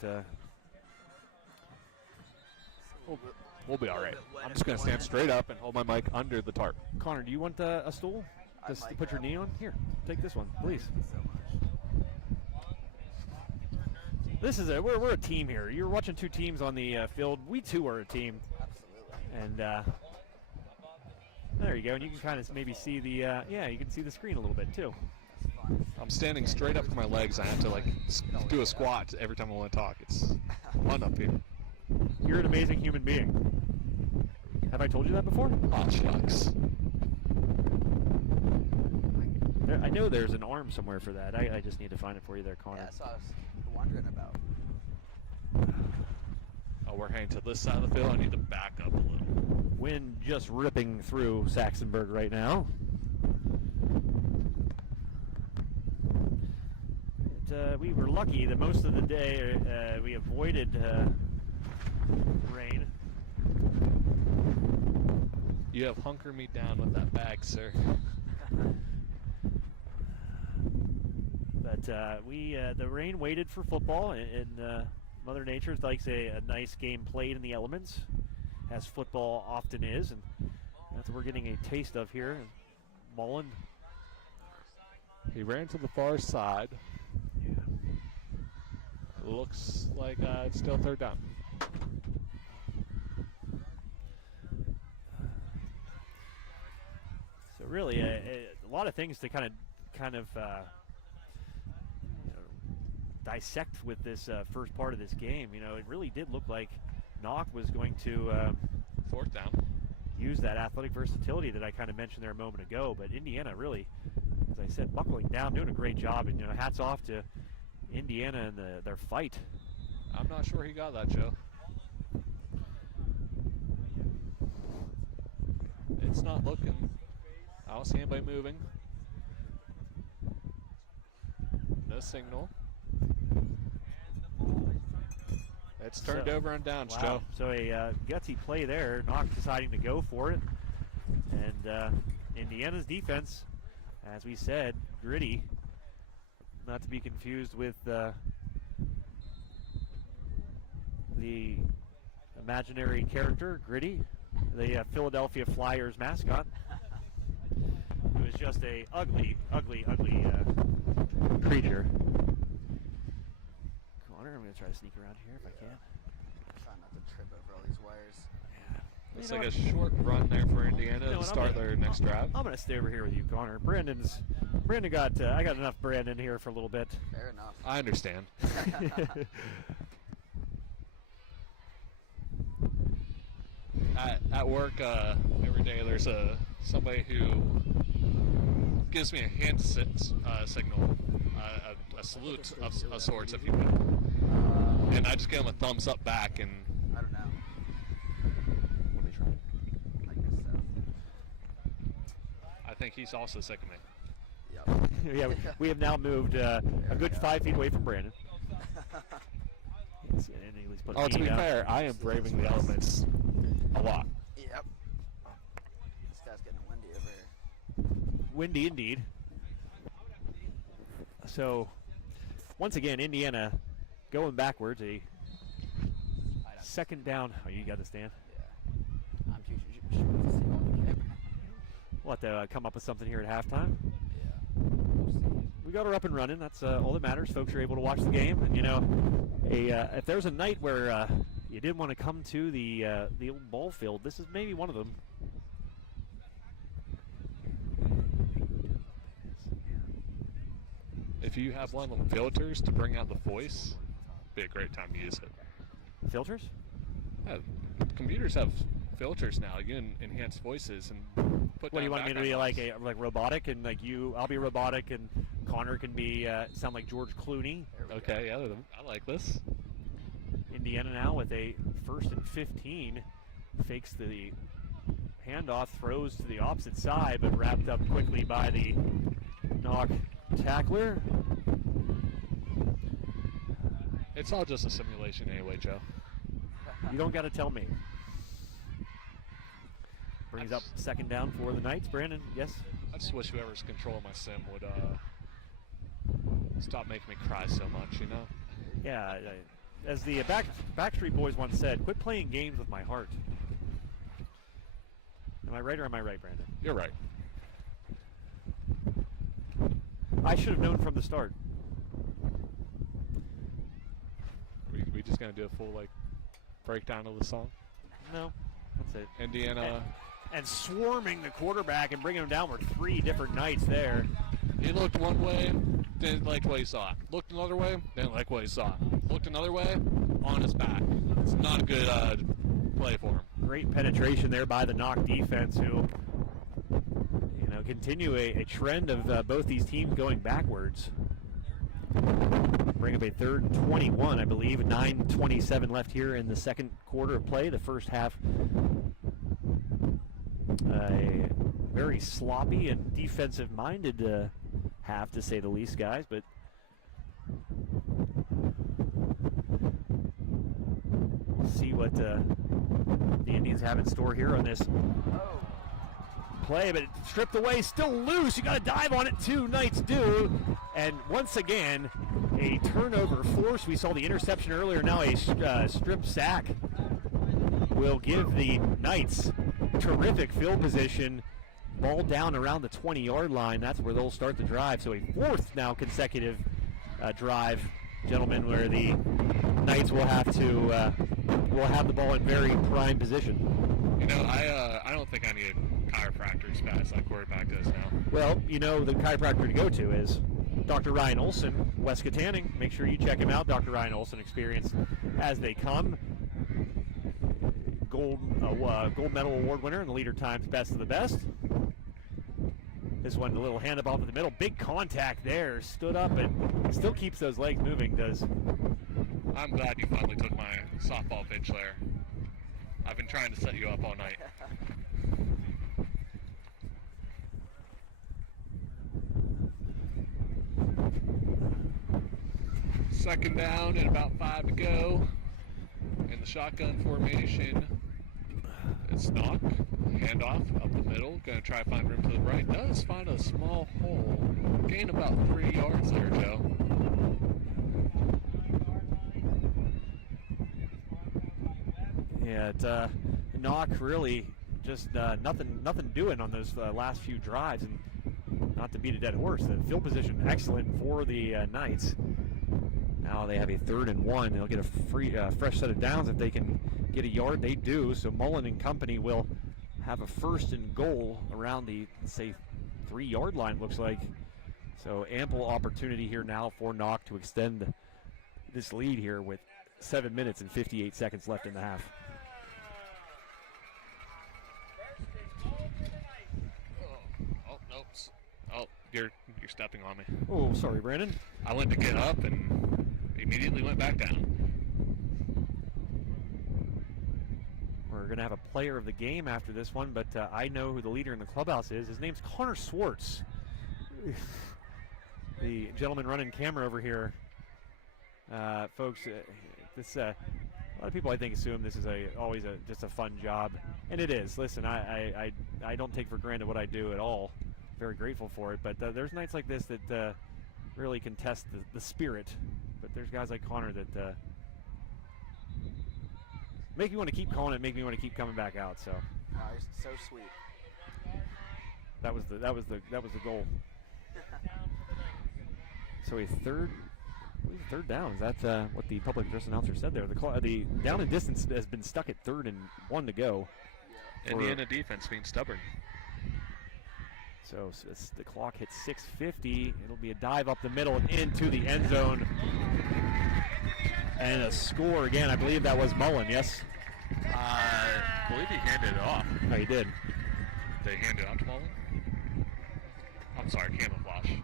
We'll be all right. I'm just going to stand straight up and hold my mic under the tarp. Connor, do you want a stool? Just to put your knee on? Here, take this one, please. Thank you so much. This is we're a team here. You're watching 2 teams on the field. We too are a team. Absolutely. And there you go. And you can kind of maybe see the you can see the screen a little bit too. That's fine. I'm standing straight up for my legs. I have to do a squat every time I want to talk. It's fun up here. You're an amazing human being. Have I told you that before? Oh, shucks. I know there's an arm somewhere for that. I just need to find it for you there, Connor. Yeah, that's what I was wondering about. Oh, we're heading to this side of the field. I need to back up a little. Wind just ripping through Saxonburg right now. We were lucky that most of the day we avoided rain. You have hunkered me down with that bag, sir. But the rain waited for football, and Mother Nature likes a nice game played in the elements, as football often is, and that's what we're getting a taste of here. Mullen. He ran to the far side. Yeah. Looks like it's still 3rd down. So really, a lot of things to kind of dissect with this first part of this game. It really did look like Knoch was going to 4th down. use that athletic versatility that I kind of mentioned there a moment ago. But Indiana really, as I said, buckling down, doing a great job. And hats off to Indiana and their fight. I'm not sure he got that, Joe. It's not looking. I don't see anybody moving. No signal. It's turned over on downs, wow. Joe. So a gutsy play there. Knoch deciding to go for it. And Indiana's defense, as we said, gritty. Not to be confused with the imaginary character, Gritty, the Philadelphia Flyers mascot. It was just a ugly creature. Connor, I'm going to try to sneak around here if I can. Try not to trip over all these wires. Yeah. Looks like a short run there for Indiana to start their next drive. I'm going to stay over here with you, Connor. Brandon got, I got enough Brandon here for a little bit. Fair enough. I understand. At work every day, there's somebody who gives me a hand signal, a salute of sorts, if you will, and I just give him a thumbs up back. And I don't know. Let me try. I guess so. I think he's also sick of me. Yep. Yeah, we have now moved a good 5 feet away from Brandon. Oh, to be fair, I am braving the elements a lot. Yep. This guy's getting windy over here. Windy indeed. So, once again, Indiana going backwards. A second down. Oh, you got to stand. Yeah. I'm too sure to see on the camera. We'll have to come up with something here at halftime. Yeah. We'll see. We got her up and running. That's all that matters. Folks are able to watch the game. And, you know, if there's a night where you didn't want to come to the old ball field, this is maybe one of them. If you have one of them filters to bring out the voice, it'd be a great time to use it. Filters? Yeah, computers have filters now. You can enhance voices and put. What do you want me to be background like robotic and like you? I'll be robotic and Connor can be sound like George Clooney. noise? Okay, yeah, I like this. Indiana now with a 1st and 15, fakes the handoff, throws to the opposite side, but wrapped up quickly by the Knoch tackler. It's all just a simulation anyway, Joe. You don't got to tell me. Brings up second down for the Knights. Brandon, yes? I just wish whoever's controlling my sim would stop making me cry so much, you know? Yeah, as the Backstreet Boys once said, quit playing games with my heart. Am I right or am I right, Brandon? You're right. I should have known from the start. We just gonna do a full breakdown of the song? No, that's it. Indiana. And swarming the quarterback and bringing him downward. 3 different Knights there. He looked one way, didn't like what he saw. Looked another way, didn't like what he saw. Looked another way, on his back. It's not a good play for him. Great penetration there by the Knoch defense, who, you know, continue a trend of both these teams going backwards. Bring up a 3rd and 21, I believe. 9:27 left here in the second quarter of play. The first half, a very sloppy and defensive-minded half, to say the least, guys. But we'll see what the Indians have in store here on this play, but it's stripped away, still loose. You got to dive on it. 2 Knights do, and once again, a turnover force. We saw the interception earlier. Now a strip sack will give the Knights terrific field position. Ball down around the 20-yard line. That's where they'll start the drive. So a 4th now consecutive drive, gentlemen, where the Knights will have the ball in very prime position. You know, I don't think I need a chiropractor as fast as that quarterback does now. Well, you know, the chiropractor to go to is Dr. Ryan Olson, West Katanning. Make sure you check him out. Dr. Ryan Olson, experience as they come. Gold medal award winner in the Leader Times Best of the Best. This one, a little hand up off of the middle. Big contact there. Stood up and still keeps those legs moving, does. I'm glad you finally took my softball pitch there. I've been trying to set you up all night. Second down and about 5 to go. In the shotgun formation, it's Knoch. Handoff up the middle. Going to try to find room to the right. Does find a small hole. Gain about 3 yards there, Joe. Yeah, Knoch really just nothing doing on those last few drives, and not to beat a dead horse, the field position excellent for the Knights. Now they have a 3rd and 1. They'll get a fresh set of downs if they can get a yard. They do. So Mullen and company will have a 1st and goal around the, let's say, 3-yard line, looks like. So ample opportunity here now for Knoch to extend this lead here with 7 minutes and 58 seconds left in the half. Oh, nope. Oh, you're stepping on me. Oh, sorry, Brandon. I went to get up and immediately went back down. We're going to have a player of the game after this one, but I know who the leader in the clubhouse is. His name's Connor Swartz. The gentleman running camera over here. Folks, this a lot of people, I think, assume this is always just a fun job, and it is. Listen, I don't take for granted what I do at all. Very grateful for it, but there's nights like this that really can test the spirit. But there's guys like Connor that make me want to keep calling it, make me want to keep coming back out. So He's so sweet. that was the goal. So a third down. Is that what the public address announcer said there? The down and distance has been stuck at 3rd and 1 to go. Indiana defense being stubborn. So the clock hits 6:50. It'll be a dive up the middle and into the end zone. And a score again. I believe that was Mullen, yes? I believe he handed it off. Oh, he did. They handed it off to Mullen? I'm sorry, camouflage.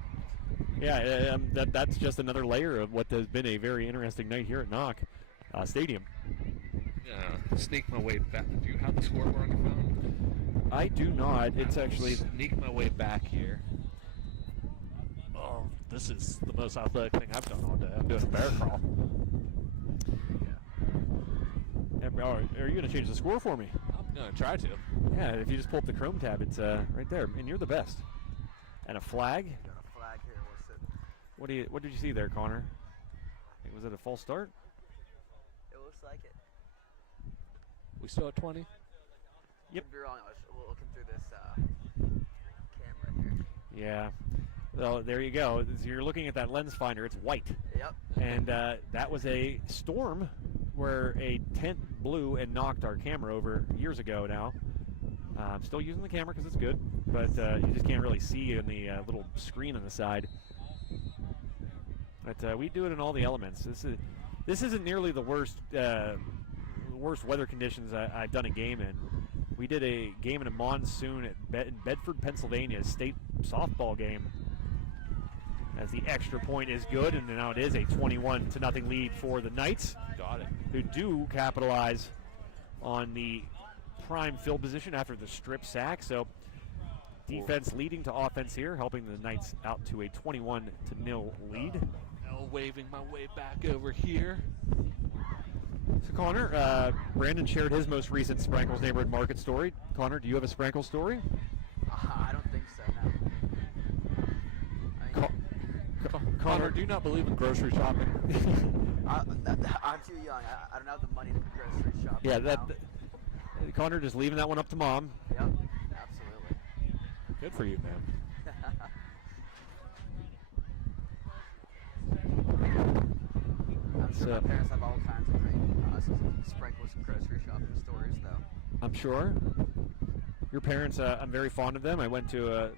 Yeah, that's just another layer of what has been a very interesting night here at Knoch Stadium. Yeah, sneak my way back. Do you have the scoreboard on your phone? I do not. It's actually... Sneak my way back here. Oh, this is the most athletic thing I've done all day. I'm doing a bear crawl. Are you going to change the score for me? I'm going to try to. Yeah, if you just pull up the Chrome tab, it's right there, and you're the best. And a flag. Got a flag here. What's it? What did you see there, Connor? Was it a false start? It looks like it. We still at 20? Yep. Could be wrong. I was looking through this camera here. Yeah. Well, there you go. So you're looking at that lens finder. It's white. Yep. And that was a storm where a tent blew and knocked our camera over years ago now. I'm still using the camera because it's good, but you just can't really see in the little screen on the side. But we do it in all the elements. This isn't nearly the worst weather conditions I've done a game in. We did a game in a monsoon in Bedford, Pennsylvania, a state softball game. As the extra point is good, and now it is a 21-0 lead for the Knights. Got it. Who do capitalize on the prime field position after the strip sack. So defense leading to offense here, helping the Knights out to a 21-0 lead. Now waving my way back over here. So Connor, Brandon shared his most recent Sprankles Neighborhood Market story. Connor, do you have a Sprankle story? I don't think so, no. Connor, do you not believe in grocery shopping? I'm too young. I don't have the money to grocery shop. Yeah, now. Connor, just leaving that one up to Mom. Yep, absolutely. Good for you, man. I'm sure my parents have all kinds of great Sprinkles grocery shopping stories, though. I'm sure. Your parents, I'm very fond of them. I went to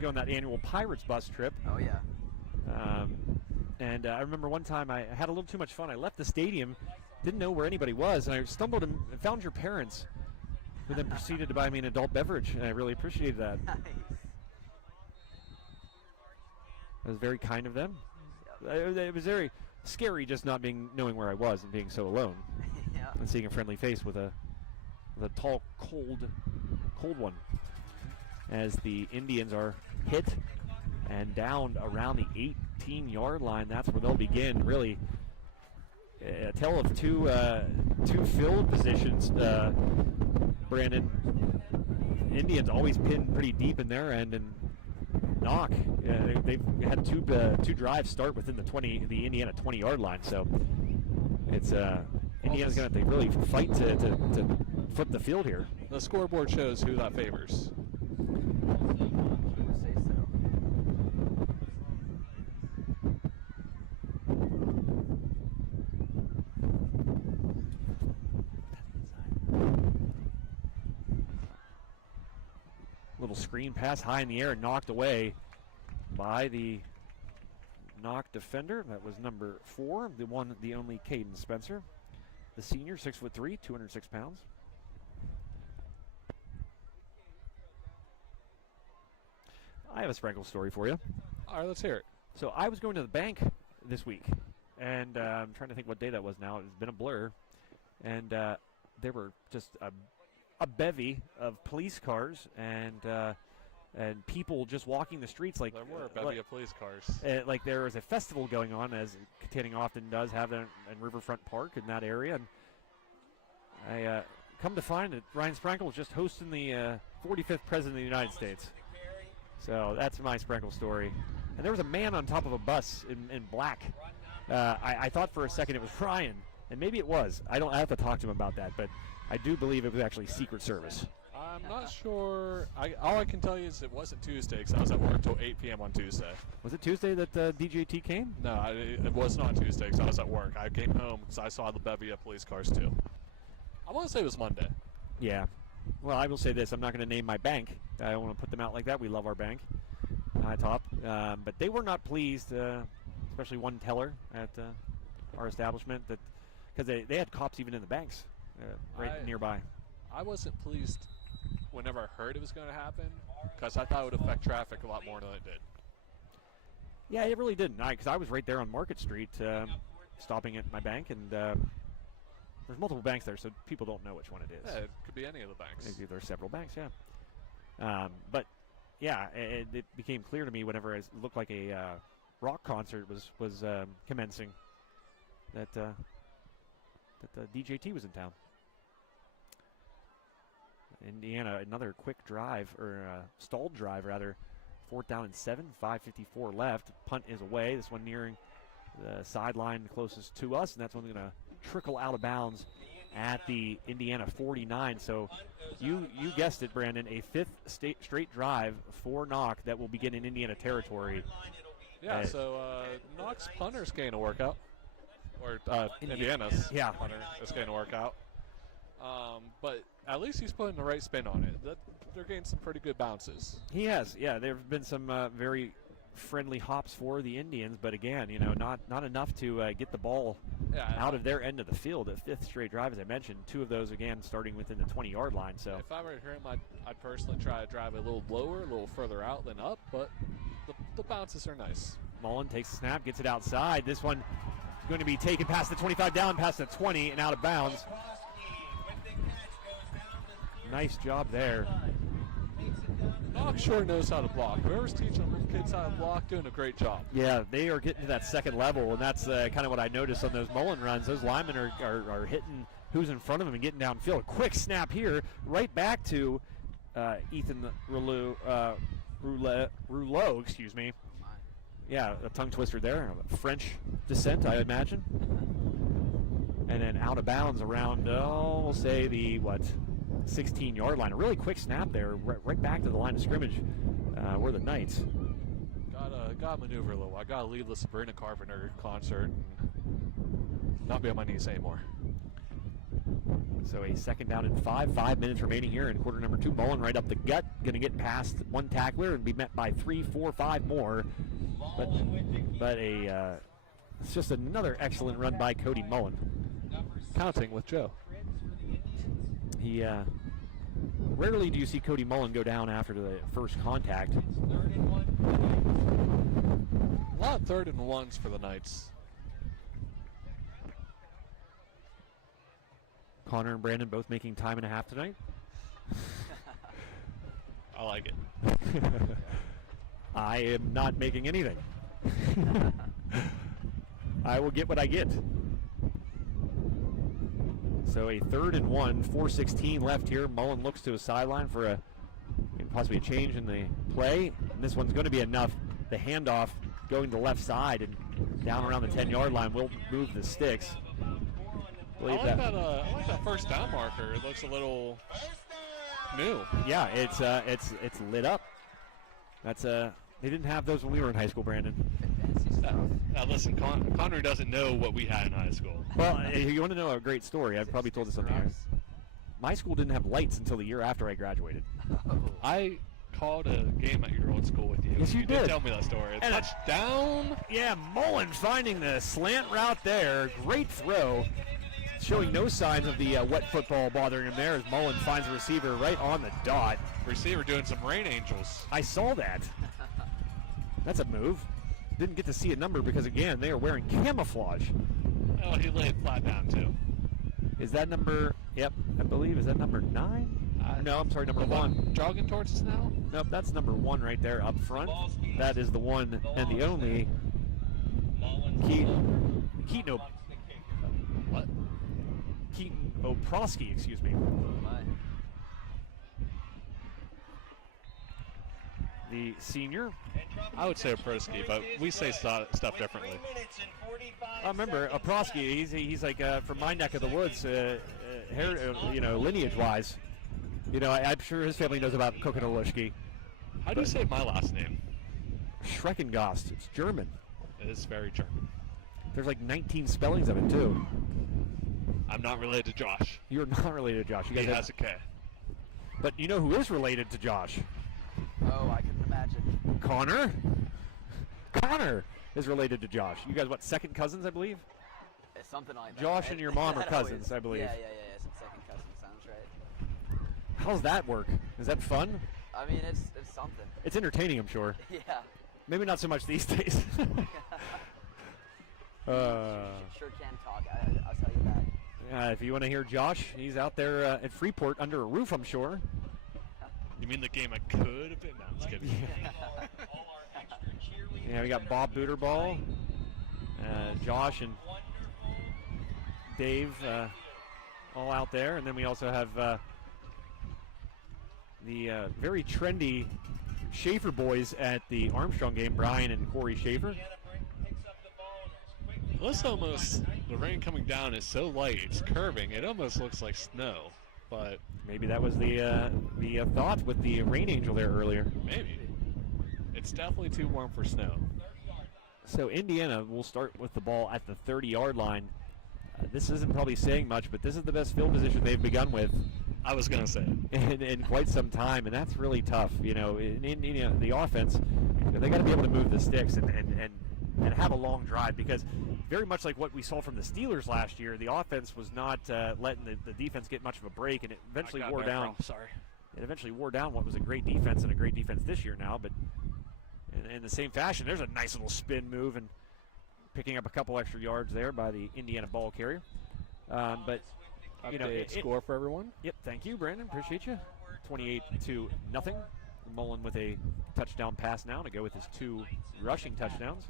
go on that annual Pirates bus trip. Oh, yeah. And I remember one time I had a little too much fun. I left the stadium, didn't know where anybody was, and I stumbled and found your parents, who then proceeded to buy me an adult beverage, and I really appreciated that. Nice. It was very kind of them. It was very scary just not knowing where I was and being so alone. Yeah. And seeing a friendly face with a tall, cold one. As the Indians are hit and down around the 18-yard line, that's where they'll begin really a tale of two field positions, Brandon. Indians always pin pretty deep in their end, and Knoch, they've had two drives start within the Indiana 20-yard line, so it's Indiana's going to have to really fight to flip the field here. The scoreboard shows who that favors. Say so. Little screen pass high in the air and knocked away by the Knoch defender. That was number 4, the only Caden Spencer. The senior, 6'3", 206 pounds. I have a sprinkle story for you. All right, let's hear it. So I was going to the bank this week, and I'm trying to think what day that was now. It's been a blur. And there were just a bevy of police cars and people just walking the streets like There were a bevy of police cars. like there was a festival going on, as Katanning often does have in Riverfront Park in that area. And I come to find that Ryan Sprankle was just hosting the 45th President of the United States. So that's my sprinkle story. And there was a man on top of a bus in black. I thought for a second it was Ryan, and maybe it was. I have to talk to him about that, but I do believe it was actually Secret Service. I'm not sure. All I can tell you is it wasn't Tuesday because I was at work till 8 p.m. on Tuesday. Was it Tuesday that DJT came? No, it was not Tuesday because I was at work. I came home because I saw the bevy of police cars too. I want to say it was Monday. Yeah. Well, I will say this. I'm not going to name my bank. I don't want to put them out like that. We love our bank, High Top. But they were not pleased, especially one teller at our establishment, because they had cops even in the banks nearby. I wasn't pleased whenever I heard it was going to happen because I thought it would affect traffic a lot more than it did. Yeah, it really didn't. Because I was right there on Market Street stopping at my bank, and there's multiple banks there, so people don't know which one it is. Yeah, it could be any of the banks. Maybe there are several banks, yeah. But, yeah, it became clear to me whenever it looked like a rock concert was commencing that the DJT was in town. Indiana, another quick drive, or stalled drive, rather. 4th down and 7, 5:54 left. Punt is away. This one nearing the sideline closest to us, and that's one going to trickle out of bounds at the Indiana 49. So you guessed it, Brandon, a 5th straight drive for Knoch that will begin in Indiana territory. Yeah, so Knoch's punter's getting a workout. Or Indiana's punter is getting a workout. But at least he's putting the right spin on it. They're getting some pretty good bounces. He has, yeah. There have been some very friendly hops for the Indians, but again, not enough to get the ball out of their end of the field. A 5th straight drive, as I mentioned, 2 of those again starting within the 20-yard line. So if I were him, I'd personally try to drive a little lower, a little further out than up, but the bounces are nice. Mullen takes the snap, gets it outside. This one is going to be taken past the 25, down past the 20, and out of bounds. Nice job there. Knoch sure knows how to block. Whoever's teaching little kids how to block, doing a great job. Yeah, they are getting to that second level, and that's kind of what I noticed on those Mullen runs. Those linemen are hitting who's in front of them and getting downfield. A quick snap here, right back to Ethan Rouleau, excuse me. Yeah, a tongue twister there. French descent, I imagine. And then out of bounds around, we'll say the, 16-yard line. A really quick snap there, right back to the line of scrimmage were the Knights. Got to maneuver a little. I got to leave the Sabrina Carpenter concert and not be on my knees anymore. So a 2nd down and 5 minutes remaining here in quarter number 2. Mullen right up the gut, going to get past one tackler and be met by 3, 4, 5 more. But it's just another excellent run by Cody Mullen. Counting with Joe. He rarely do you see Cody Mullen go down after the first contact. A lot of 3rd and 1s for the Knights. Connor and Brandon both making time and a half tonight. I like it. I am not making anything. I will get what I get. So a 3rd and 1, 4:16 left here. Mullen looks to a sideline for possibly a change in the play. And this one's going to be enough. The handoff going to the left side and down around the 10-yard line will move the sticks. I like that first down marker. It looks a little new. Yeah, it's lit up. That's they didn't have those when we were in high school, Brandon. Now listen, Connor doesn't know what we had in high school. Well, you want to know a great story? I've probably told this on the air. My school didn't have lights until the year after I graduated. I called a game at your old school with you. Yes, you did. Tell me that story. And touchdown. Yeah, Mullen finding the slant route there. Great throw. Showing no signs of the wet football bothering him there as Mullen finds the receiver right on the dot. Receiver doing some rain angels. I saw that. That's a move. Didn't get to see a number because, again, they are wearing camouflage. Oh, he laid flat down, too. Is that number, yep, I believe, is that number 9? No, I'm sorry, number 1. Jogging towards us now? Nope, that's number 1 right there up front. That is the one and the only Keaton Oprosky, excuse me. The senior. I would say Oprosky, but we say stuff differently. I remember Oprosky. He's like from my neck of the woods, lineage-wise. I'm sure his family knows about Kokonolushki. How do you say my last name? Schreckengast. It's German. It is very German. There's like 19 spellings of it too. I'm not related to Josh. You're not related to Josh. He has a K. But you know who is related to Josh? Oh, I can imagine. Connor? Connor is related to Josh. You guys, what, second cousins, I believe? It's something like that. Josh and your mom are cousins, I believe. Yeah. Some second cousin sounds right. How's that work? Is that fun? I mean, it's something. It's entertaining, I'm sure. Yeah. Maybe not so much these days. Sure can talk, I'll tell you that. If you want to hear Josh, he's out there at Freeport under a roof, I'm sure. You mean the game I could have been? No, I'm just kidding. Yeah, we got Bob Booterball, Josh and Dave all out there. And then we also have the very trendy Schaefer boys at the Armstrong game, Brian and Corey Schaefer. This the rain coming down is so light, it's curving. It almost looks like snow, but maybe that was the thought with the rain angel there earlier. Maybe. It's definitely too warm for snow. So Indiana will start with the ball at the 30-yard line. This isn't probably saying much, but this is the best field position they've begun with. I was going to say in quite some time, and that's really tough. In the offense, they got to be able to move the sticks and have a long drive, because very much like what we saw from the Steelers last year, the offense was not letting the defense get much of a break, and it eventually wore down. It eventually wore down what was a great defense and a great defense this year now, but in the same fashion, there's a nice little spin move and picking up a couple extra yards there by the Indiana ball carrier. But score for everyone. Yep, thank you, Brandon. Appreciate you. 28-0. Mullen with a touchdown pass now to go with his 2 rushing touchdowns.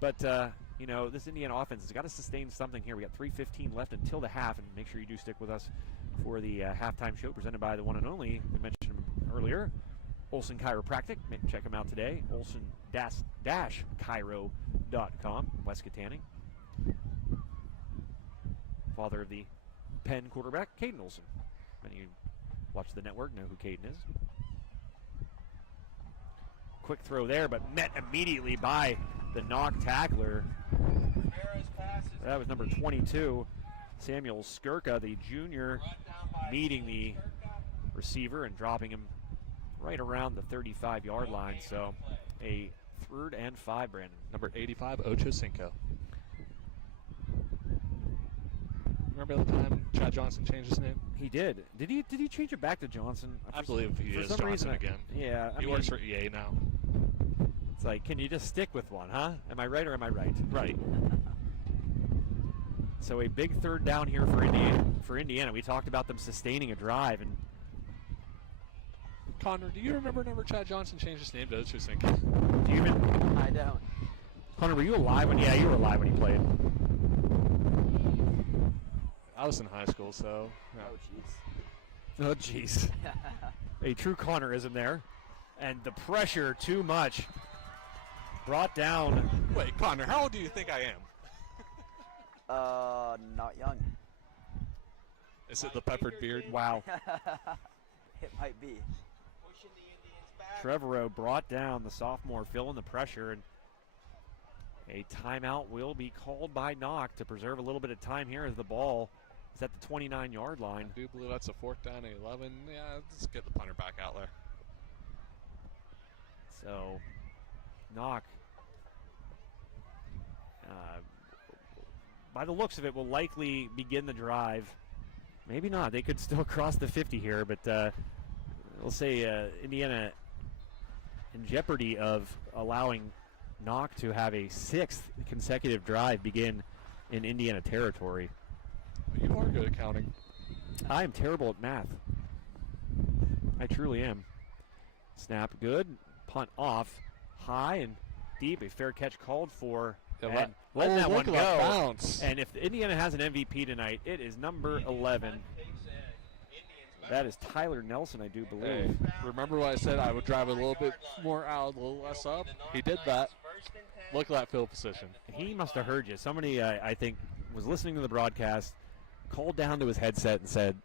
But this Indiana offense has got to sustain something here. We got 3:15 left until the half, and make sure you do stick with us for the halftime show presented by the one and only, we mentioned him earlier, Olson Chiropractic. Check him out today, Olson-Chiro.com. Wes Katanning, father of the Penn quarterback, Caden Olson. Many of you watch the network know who Caden is. Quick throw there, but met immediately by the Knoch tackler. That was number 22, Samuel Skirka, the junior, meeting the receiver and dropping him right around the 35-yard line. So a 3rd and 5, Brandon. Number 85, Ocho Cinco. Remember the time Chad Johnson changed his name? He did. Did he change it back to Johnson? I believe he is Johnson reason, again. Yeah. He works for EA now. It's like, can you just stick with one, huh? Am I right or am I right? Right. So a big 3rd down here for Indiana. We talked about them sustaining a drive. And Connor, do you remember whenever Chad Johnson changed his name to Ocho Cinco? Do you even? I don't. Connor, were you alive when? Yeah, you were alive when he played. I was in high school, so. Yeah. Oh, jeez. Oh, jeez. A true Connorism there. And the pressure too much. Brought down. Wait, Connor, how old do you think I am? Not young. Is it the peppered beard? Wow. It might be. Trevorrow brought down the sophomore, feeling the pressure, and a timeout will be called by Knoch to preserve a little bit of time here as the ball is at the 29-yard line. I do believe that's a 4th down and 11. Yeah, let's get the punter back out there. So, Knoch, by the looks of it, will likely begin the drive. Maybe not. They could still cross the 50 here, but we'll say Indiana in jeopardy of allowing Knoch to have a 6th consecutive drive begin in Indiana territory. You are good at counting. I am terrible at math. I truly am. Snap good. Punt off. High and deep. A fair catch called for. Yeah, and letting that one go. Bounce. And if Indiana has an MVP tonight, it is number 11. That is Tyler Nelson, I do believe. Hey, remember what I said? I would drive a little bit more out, a little less up. He did that. Look at that field position. He must have heard you. Somebody, I think, was listening to the broadcast, called down to his headset and said,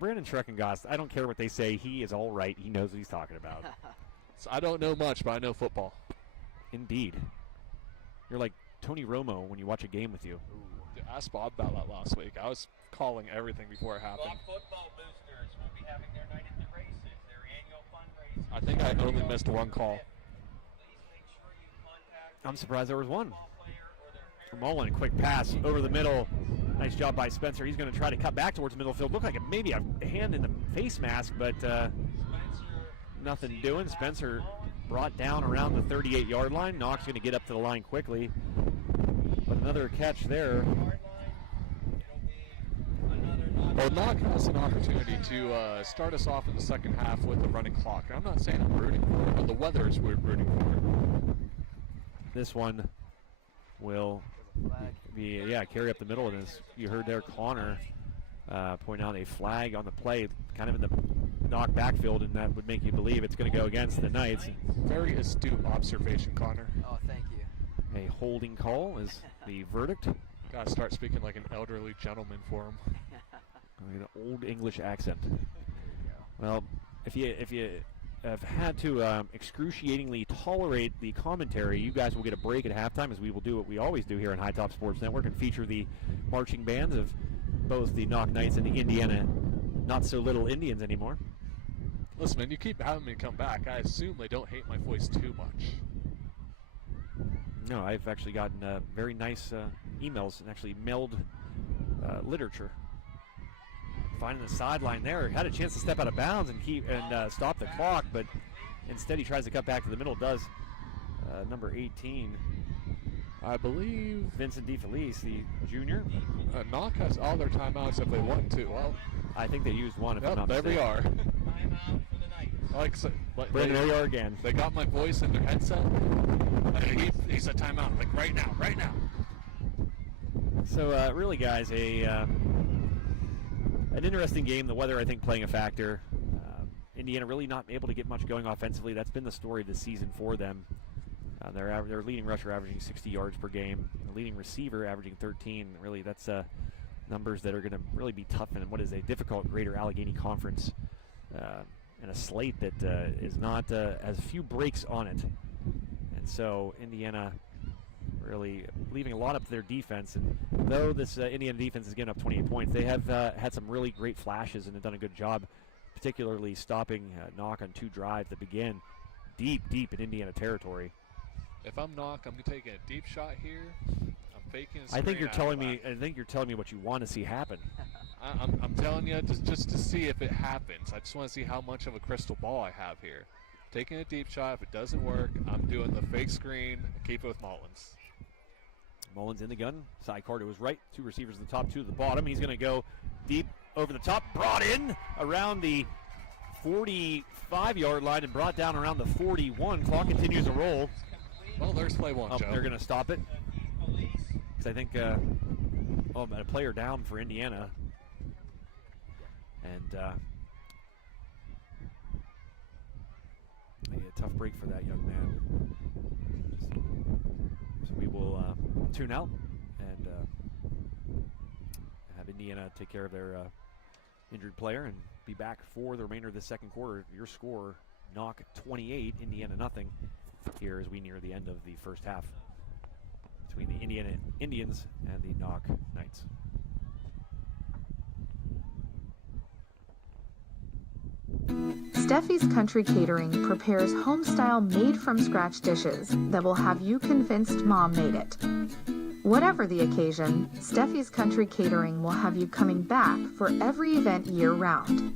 Brandon Schreckengost, I don't care what they say. He is all right. He knows what he's talking about. So I don't know much, but I know football. Indeed. You're like Tony Romo when you watch a game with you. Dude, I asked Bob about that last week. I was calling everything before it happened. Football boosters will be having their night at the races, their annual fundraiser. I think I only missed one call. Please make sure you contact I'm surprised there was one. player or their Mullen, quick pass over the middle. Nice job by Spencer. He's going to try to cut back towards the middle field. Looked like maybe a hand in the face mask, but nothing doing. Spencer brought down around the 38-yard line. Knox going to get up to the line quickly. But another catch there. Well, Knoch has an opportunity to start us off in the second half with the running clock. I'm not saying I'm rooting for it, but the weather is rooting for it. This one will be, carry up the middle. And as you heard there, Connor point out a flag on the play, kind of in the Knoch backfield, and that would make you believe it's going to go against the Knights. Very astute observation, Connor. Oh, thank you. A holding call is the verdict. Gotta start speaking like an elderly gentleman for him. An old English accent. Well, if you have had to excruciatingly tolerate the commentary, you guys will get a break at halftime, as we will do what we always do here on High Top Sports Network and feature the marching bands of both the Knoch Knights and the Indiana Not So Little Indians anymore. Listen, man, you keep having me come back. I assume they don't hate my voice too much. No, I've actually gotten very nice emails and actually mailed literature. Finding the sideline there, had a chance to step out of bounds and stop the clock, but instead he tries to cut back to the middle. Does number 18, I believe Vincent DeFelice, the junior. Knoch has all their timeouts if they want to. Well, I think they used one. If I'm yep, not there we mistaken. are. timeout for the night. Like Brandon, there you are again. They got my voice in their headset. He said timeout, like right now, right now. So really, guys, an interesting game. The weather, I think, playing a factor. Indiana really not able to get much going offensively. That's been the story of the season for them. Their leading rusher averaging 60 yards per game. The leading receiver averaging 13. Really, that's numbers that are going to really be tough in what is a difficult Greater Allegheny Conference and a slate that is not has few breaks on it. And so Indiana really leaving a lot up to their defense. And though this Indiana defense is getting up 28 points, they have had some really great flashes and have done a good job, particularly stopping Knoch on 2 drives that begin deep in Indiana territory. If I'm Knoch, I'm taking a deep shot here. I'm faking a screen. I think you're telling me what you want to see happen. I'm telling you just to see if it happens. I just want to see how much of a crystal ball I have here. Taking a deep shot. If it doesn't work, I'm doing the fake screen. Keep it with Mullins. Mullins in the gun. Sidecar to his right. 2 receivers at the top, 2 at the bottom. He's going to go deep over the top. Brought in around the 45-yard line and brought down around the 41. Clock continues to roll. Well, there's play one, Joe. They're going to stop it. Because I think a player down for Indiana. And a tough break for that young man. So we will tune out and have Indiana take care of their injured player and be back for the remainder of the second quarter. Your score, Knoch 28, Indiana nothing, here as we near the end of the first half between the Indiana Indians and the Knoch Knights. Steffi's Country Catering prepares home-style made-from-scratch dishes that will have you convinced Mom made it. Whatever the occasion, Steffi's Country Catering will have you coming back for every event year-round.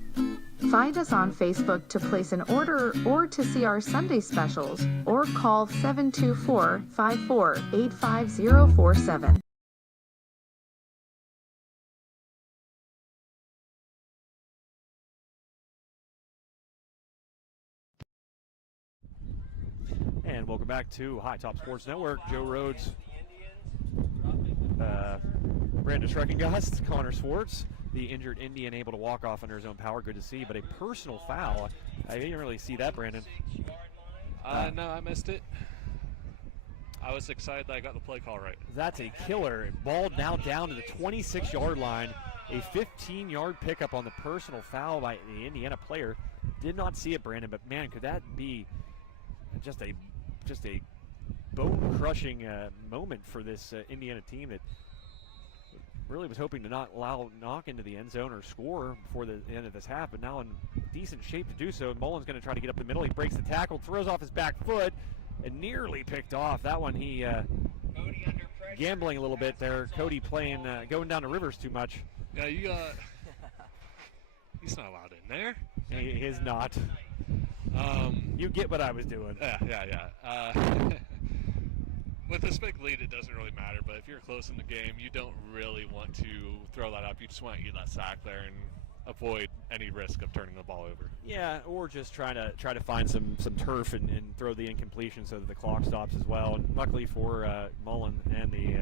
Find us on Facebook to place an order or to see our Sunday specials, or call 724-54-85047. And welcome back to High Top Sports Network. Joe Rhodes, Brandon Schreckengast, Connor Swartz, the injured Indian able to walk off under his own power. Good to see, but a personal foul. I didn't really see that, Brandon. No, I missed it. I was excited that I got the play call right. That's a killer. Ball now down to the 26-yard line. A 15-yard pickup on the personal foul by the Indiana player. Did not see it, Brandon, but man, could that be just a bone-crushing moment for this Indiana team that really was hoping to not allow Knoch into the end zone or score before the end of this half, but now in decent shape to do so. Mullen's going to try to get up the middle. He breaks the tackle, throws off his back foot, and nearly picked off. That one he gambling a little bit there. Cody playing, going down the rivers too much. Yeah, you got. He's not allowed in there. He is not. You get what I was doing. Yeah. With this big lead, it doesn't really matter. But if you're close in the game, you don't really want to throw that up. You just want to get that sack there and avoid any risk of turning the ball over. Yeah, or just try to find some turf and throw the incompletion so that the clock stops as well. And luckily for Mullen and the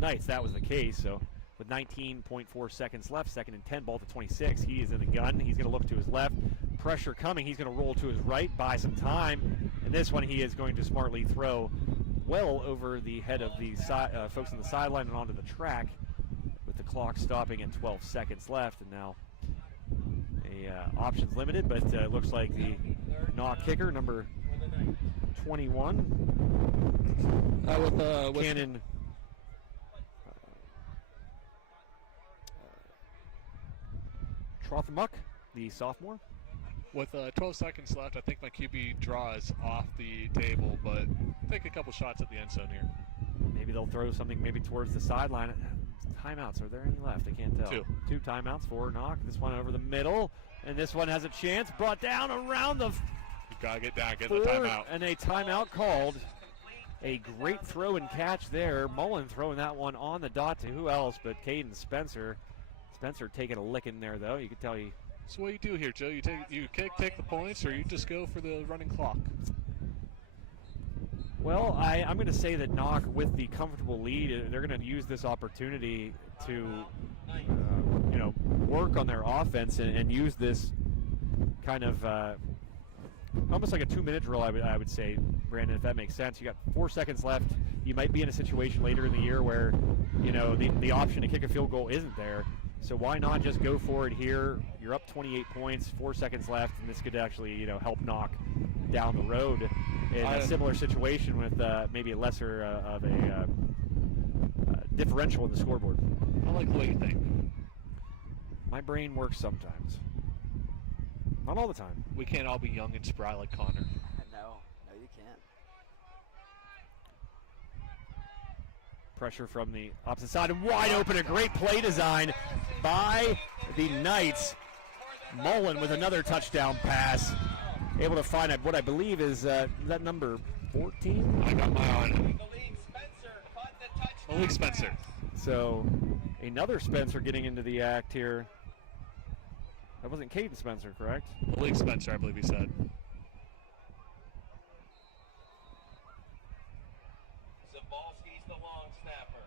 Knights, that was the case. So with 19.4 seconds left, second and 10, ball to 26. He is in the gun. He's going to look to his left. Pressure coming. He's going to roll to his right, buy some time. And this one he is going to smartly throw well over the head of the folks on the sideline and onto the track, with the clock stopping at 12 seconds left. And now options limited, but it looks like the Knoch kicker, number 21, with Cannon Trothamuck, the sophomore. With 12 seconds left, I think my QB draw is off the table, but take a couple shots at the end zone here. Maybe they'll throw something maybe towards the sideline. Timeouts, are there any left? I can't tell. Two timeouts for Knoch. This one over the middle, and this one has a chance. Brought down around the... You got to get down, get the timeout. And a timeout called. A great throw and catch there. Mullen throwing that one on the dot to who else but Caden Spencer. Spencer taking a licking there, though. You could tell he... So what do you do here, Joe? You kick, take the points, or you just go for the running clock? Well, I'm going to say that Knoch, with the comfortable lead, they're going to use this opportunity to, work on their offense and use this kind of almost like a 2-minute drill. I would say, Brandon, if that makes sense. You got 4 seconds left. You might be in a situation later in the year where, the option to kick a field goal isn't there. So why not just go for it here? You're up 28 points, 4 seconds left, and this could actually, help Knoch down the road in a similar situation with maybe a lesser of a differential in the scoreboard. I like the way you think. My brain works sometimes. Not all the time. We can't all be young and spry like Connor. No, you can't. Pressure from the opposite side, and wide open. A great play design by the Knights. Mullen with another touchdown pass. Able to find what I believe is that number 14? I got my eye. Malik Spencer. So another Spencer getting into the act here. That wasn't Caden Spencer, correct? Malik Spencer, I believe he said. Zabalski's the long snapper.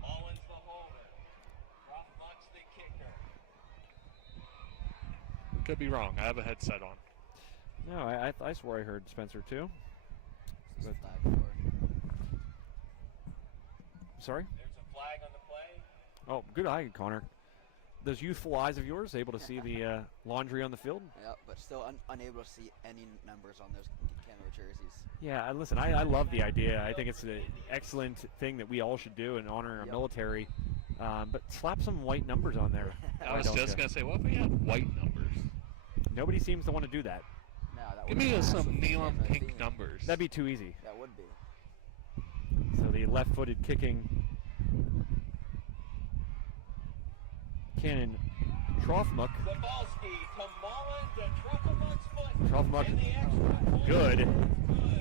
Mullen's the holder. could be wrong. I have a headset on. No, I swore I heard Spencer too. This is flag for. Sorry? There's a flag on the play. Oh, good eye, Connor. Those youthful eyes of yours, able to see the laundry on the field? Yeah, but still unable to see any numbers on those Canada jerseys. Yeah, and listen, I love the idea. I think it's an excellent thing that we all should do in honor of our military. But slap some white numbers on there. I was just going to say, what if we had white numbers? Nobody seems to want to do that. No, that Give would me be some awesome. neon Yeah, pink theme. numbers. That'd be too easy. That would be. So the left-footed kicking cannon Trofmuck. Zabalski to Mullen to Trofmuck's foot. Trofmuck, And the extra point. good.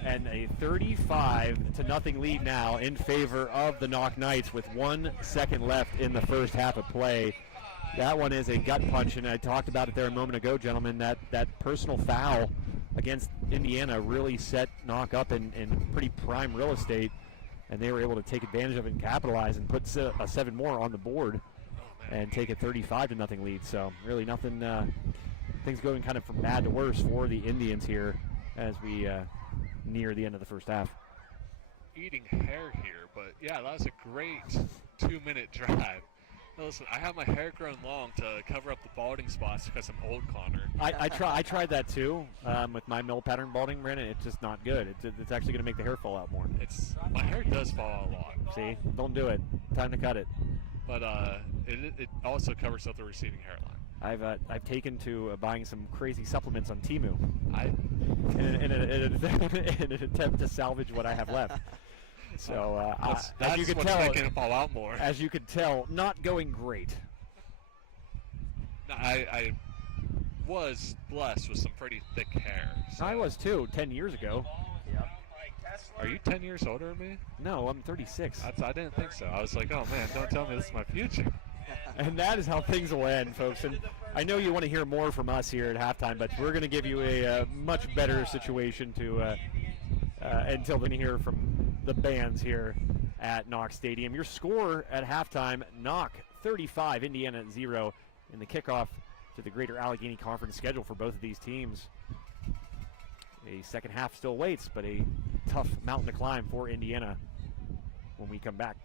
And a 35-0 lead now in favor of the Knoch Knights with 1 second left in the first half of play. That one is a gut punch, and I talked about it there a moment ago, gentlemen. That personal foul against Indiana really set Knoch up in pretty prime real estate, and they were able to take advantage of it and capitalize and put 7 more on the board and take a 35-0 lead. So really nothing, things going kind of from bad to worse for the Indians here as we near the end of the first half. Eating hair here, but yeah, that was a great 2-minute drive. Now listen, I have my hair grown long to cover up the balding spots because I'm old, Connor. I tried that too with my mill pattern balding, Brandon. It's just not good. It's actually going to make the hair fall out more. My hair does fall out a lot. See, don't do it. Time to cut it. But it also covers up the receding hairline. I've taken to buying some crazy supplements on Temu I in an attempt to salvage what I have left. So that's as you can what's tell, making it fall out more. as you can tell, not going great. No, I was blessed with some pretty thick hair. So. I was too 10 years ago. Yep. Are you 10 years older than me? No, I'm 36. I didn't think so. I was like, oh man, don't tell me this is my future. And that is how things will end, folks. And I know you want to hear more from us here at halftime, but we're going to give you a much better situation to until then hear from the bands here at Knoch Stadium. Your score at halftime: Knoch 35, Indiana 0, in the kickoff to the Greater Allegheny Conference schedule for both of these teams. A second half still waits, but a tough mountain to climb for Indiana when we come back.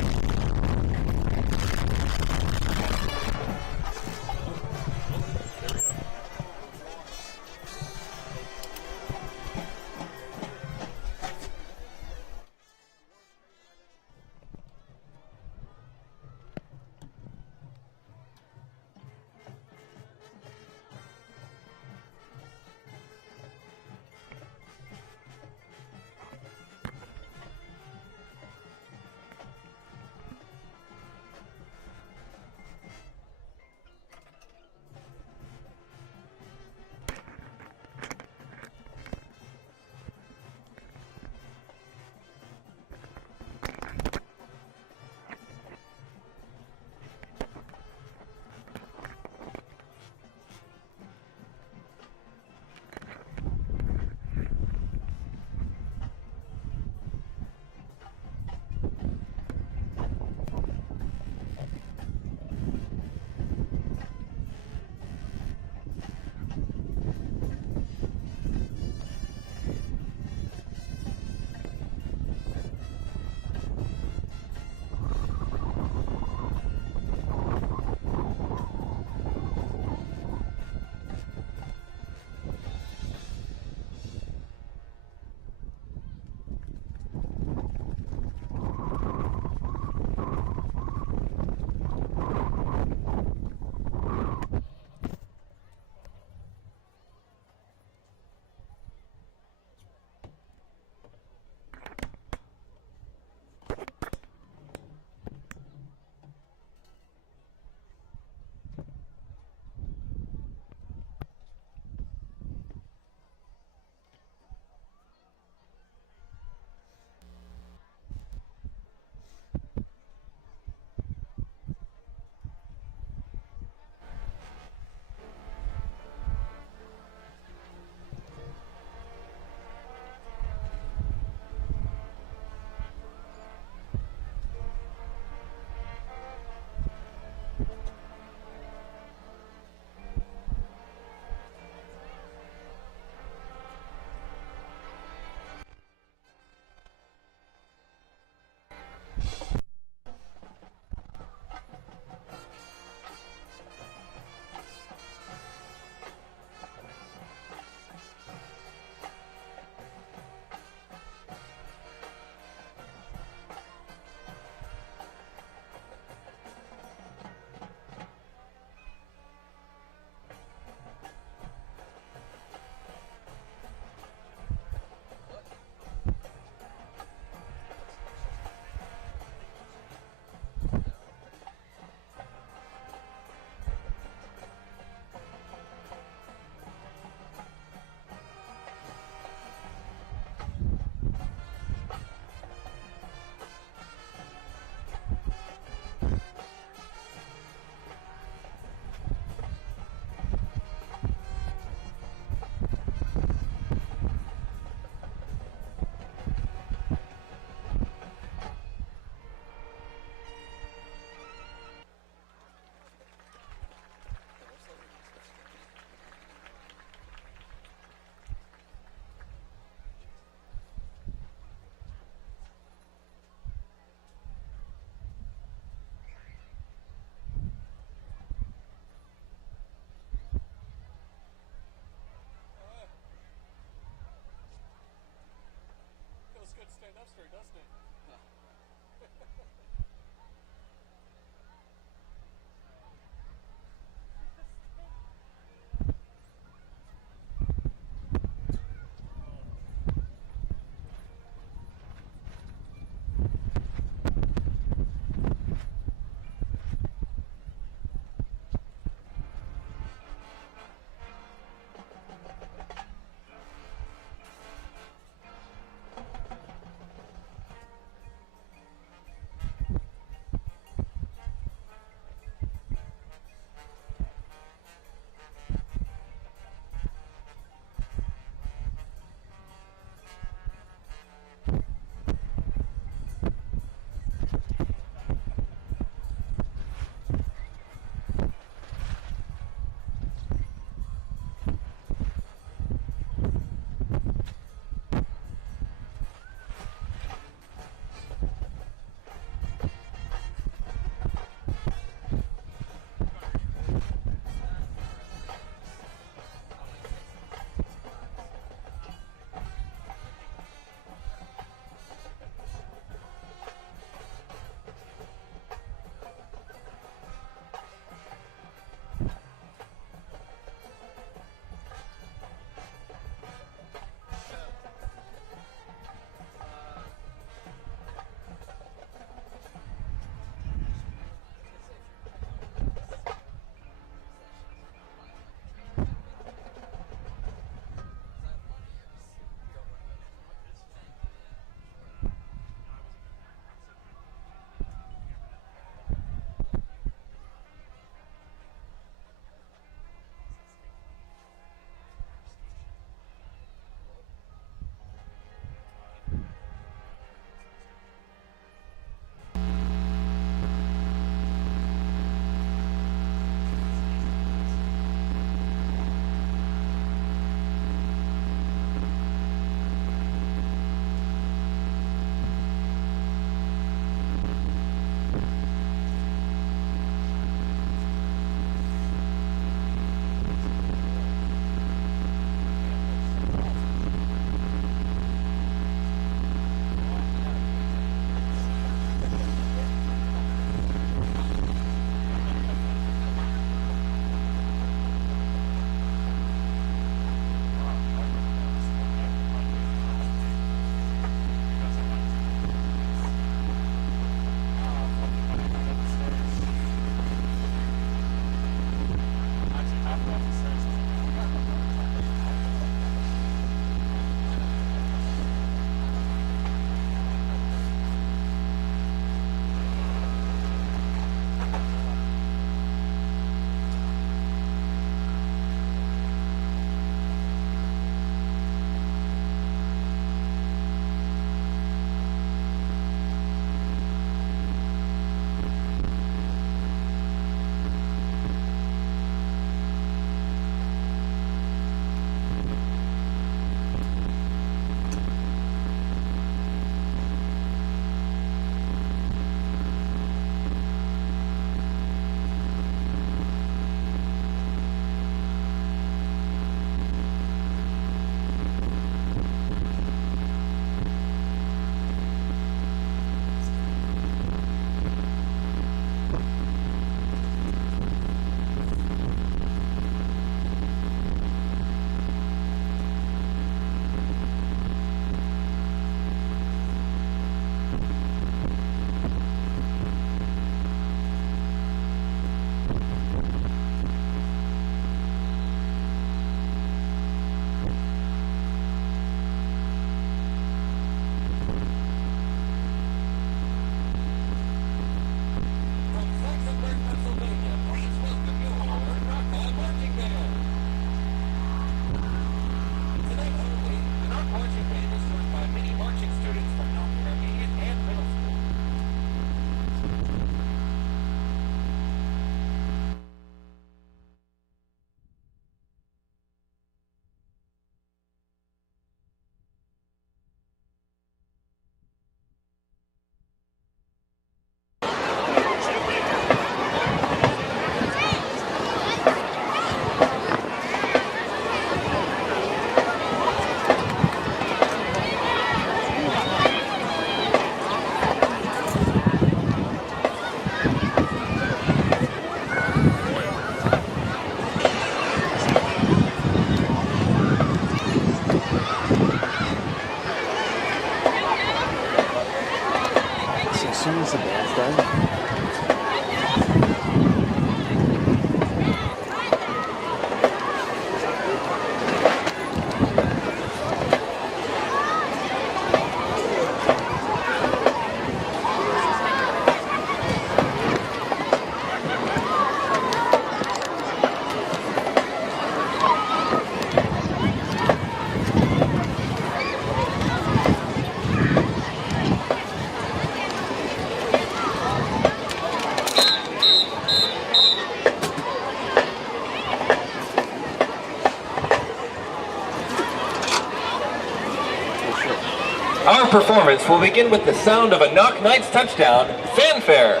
performance will begin with the sound of a Knoch Knights touchdown, fanfare.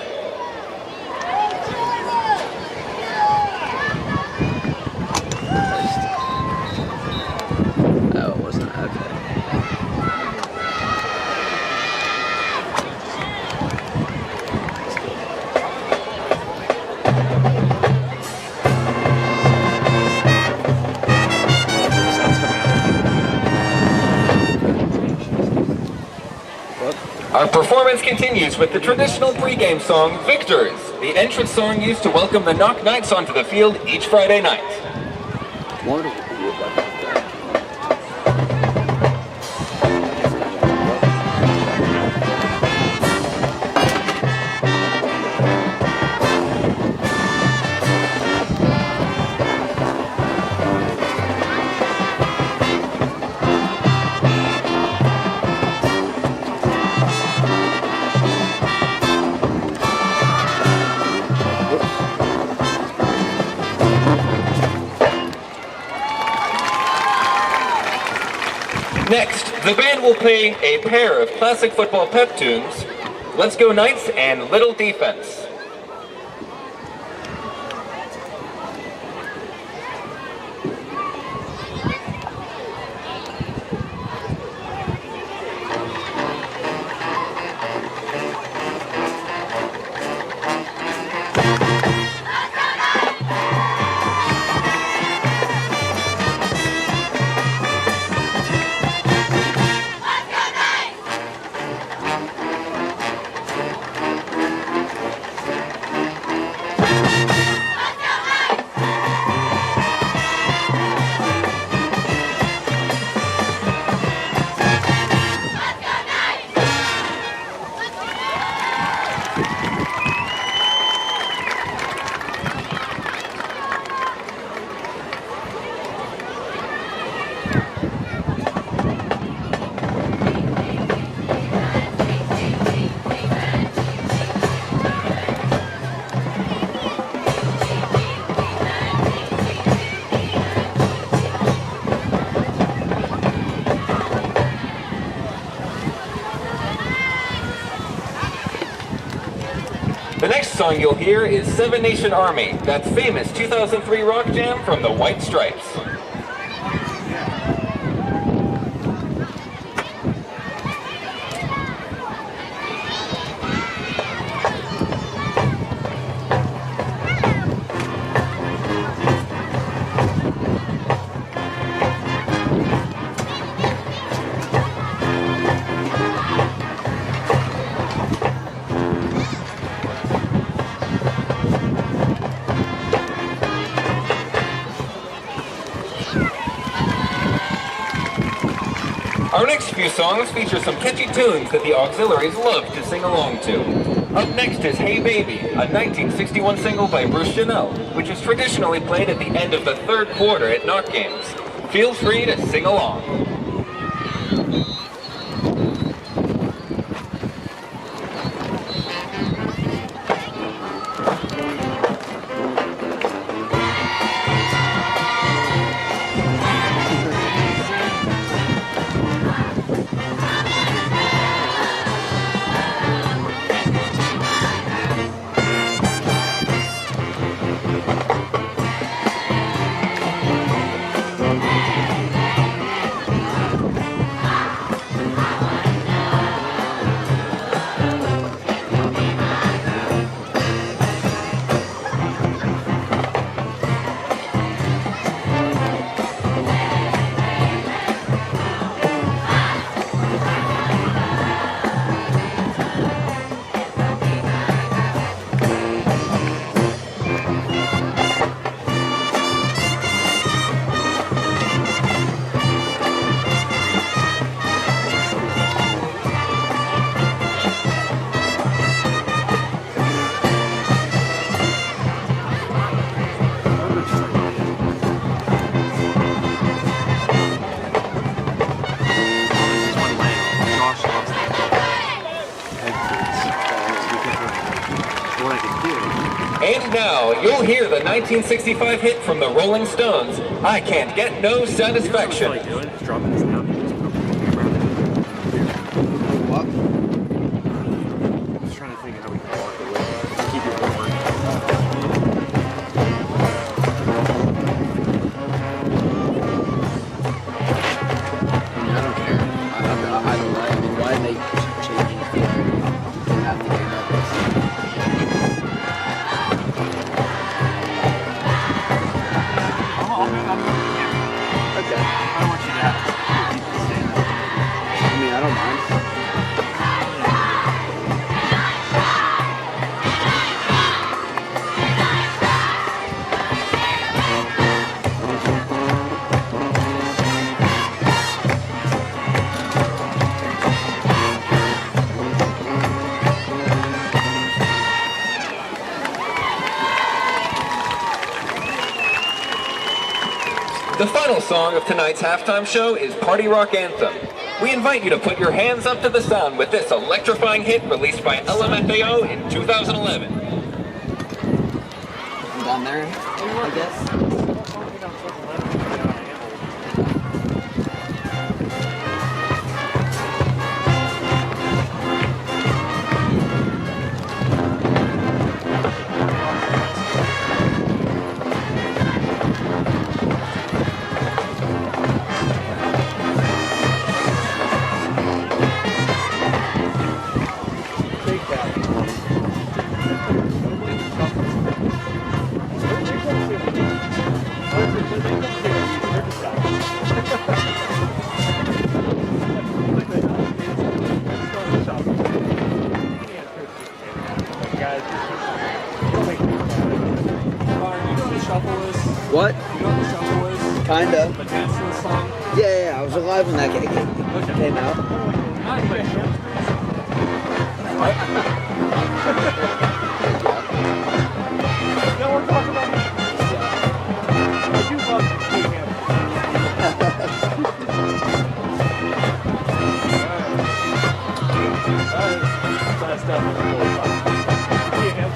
Oh, it wasn't. Okay. Our performance continues with the traditional pregame song, Victors, the entrance song used to welcome the Knoch Knights onto the field each Friday night. Next, the band will play a pair of classic football pep tunes, Let's Go Knights and Little Defense. The next song you'll hear is Seven Nation Army, that famous 2003 rock jam from the White Stripes. Our next few songs feature some catchy tunes that the auxiliaries love to sing along to. Up next is Hey Baby, a 1961 single by Bruce Janelle, which is traditionally played at the end of the third quarter at Knoch games. Feel free to sing along. And now, you'll hear the 1965 hit from the Rolling Stones, I Can't Get No Satisfaction. Dropping this down. The final song of tonight's halftime show is Party Rock Anthem. We invite you to put your hands up to the sound with this electrifying hit released by LMFAO in 2011. Down there, I guess. What? You know what the shuffle is? Kinda. The dance to the song? Yeah, I was alive when that came out. Now we're talking about I do love being him. That's definitely really fun. Being him.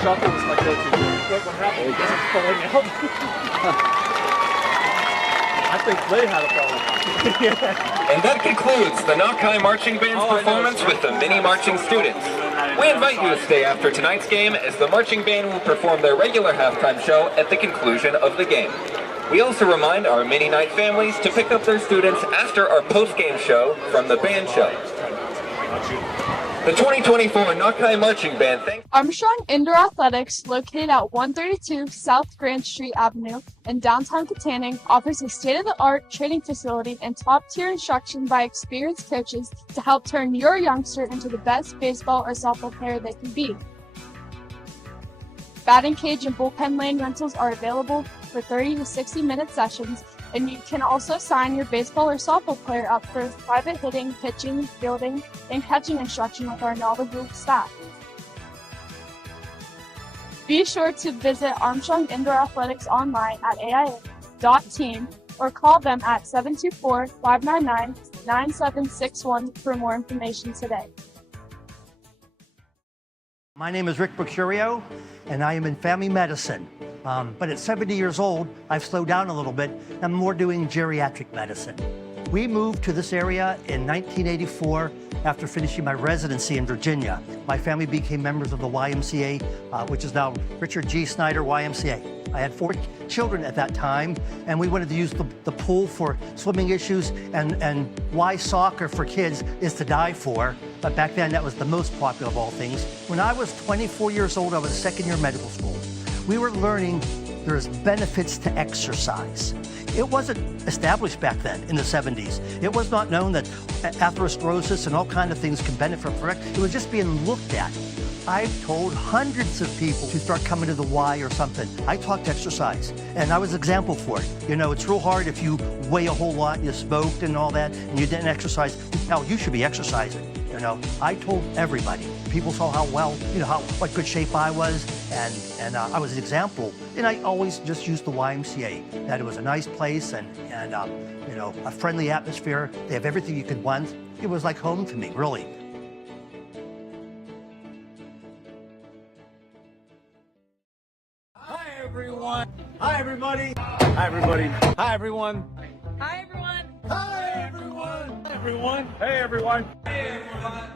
Shuffle was my go-to. What happened? It's falling out. I think they had a problem. And that concludes the Knoch High Marching Band's performance with the mini marching students. We invite you to stay after tonight's game as the marching band will perform their regular halftime show at the conclusion of the game. We also remind our mini night families to pick up their students after our post-game show from the band show. The 2024 Knoch High Marching Band thanks Armstrong Indoor Athletics, located at 132 South Grand Street Avenue in downtown Katanning, offers a state-of-the-art training facility and top-tier instruction by experienced coaches to help turn your youngster into the best baseball or softball player they can be. Batting cage and bullpen lane rentals are available for 30 to 60-minute sessions, and you can also sign your baseball or softball player up for private hitting, pitching, fielding, and catching instruction with our knowledgeable staff. Be sure to visit Armstrong Indoor Athletics online at aia.team or call them at 724-599-9761 for more information today. My name is Rick Mercurio, and I am in family medicine. But at 70 years old, I've slowed down a little bit. I'm more doing geriatric medicine. We moved to this area in 1984 after finishing my residency in Virginia. My family became members of the YMCA, which is now Richard G. Snyder YMCA. I had 4 children at that time, and we wanted to use the pool for swimming issues, and why soccer for kids is to die for. But back then, that was the most popular of all things. When I was 24 years old, I was a second-year medical school. We were learning there's benefits to exercise. It wasn't established back then in the 70s. It was not known that atherosclerosis and all kinds of things can benefit from it. It was just being looked at. I've told hundreds of people to start coming to the Y or something. I talked exercise, and I was an example for it. You know, it's real hard if you weigh a whole lot and you smoked and all that, and you didn't exercise. Hell, you should be exercising. You know, I told everybody. People saw how well, what good shape I was, and I was an example. And I always just used the YMCA, that it was a nice place and a friendly atmosphere. They have everything you could want. It was like home to me, really. Hi, everyone. Hi, everybody. Hi, everybody. Hi, everyone. Hi, everyone. Hi, everyone. Hi, everyone. Hey, everyone. Hey, everyone.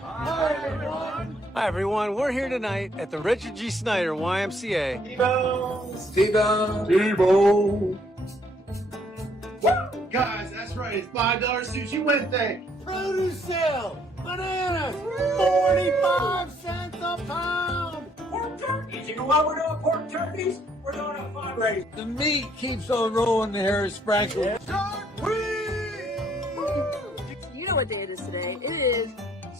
Hi, everyone. Hi, everyone. We're here tonight at the Richard G. Snyder YMCA. Steve-O. Guys, that's right. It's $5 Sushi Wednesday. Produce sale. Bananas. 45 cents a pound. Pork turkeys. You know why we're doing pork turkeys? We're doing a fundraiser. The meat keeps on rolling the Harry Sprinkle. You know what day it is today. It is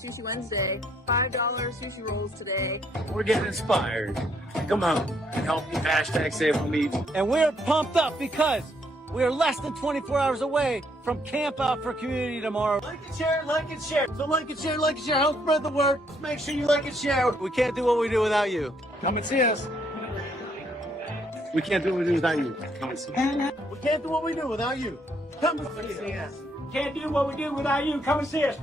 Sushi Wednesday. $5 sushi rolls today. We're getting inspired. Come on and help me #SaveFromEvil. And we're pumped up because We are less than 24 hours away from Camp Out for Community tomorrow. Like and share, like and share. So like and share, like and share. Help spread the word. Just make sure you like and share. We can't do what we do without you. Come and see us. We can't do what we do without you. Come and see us. We can't do what we do without you. Come and see us. Can't do what we do without you. Come and see us.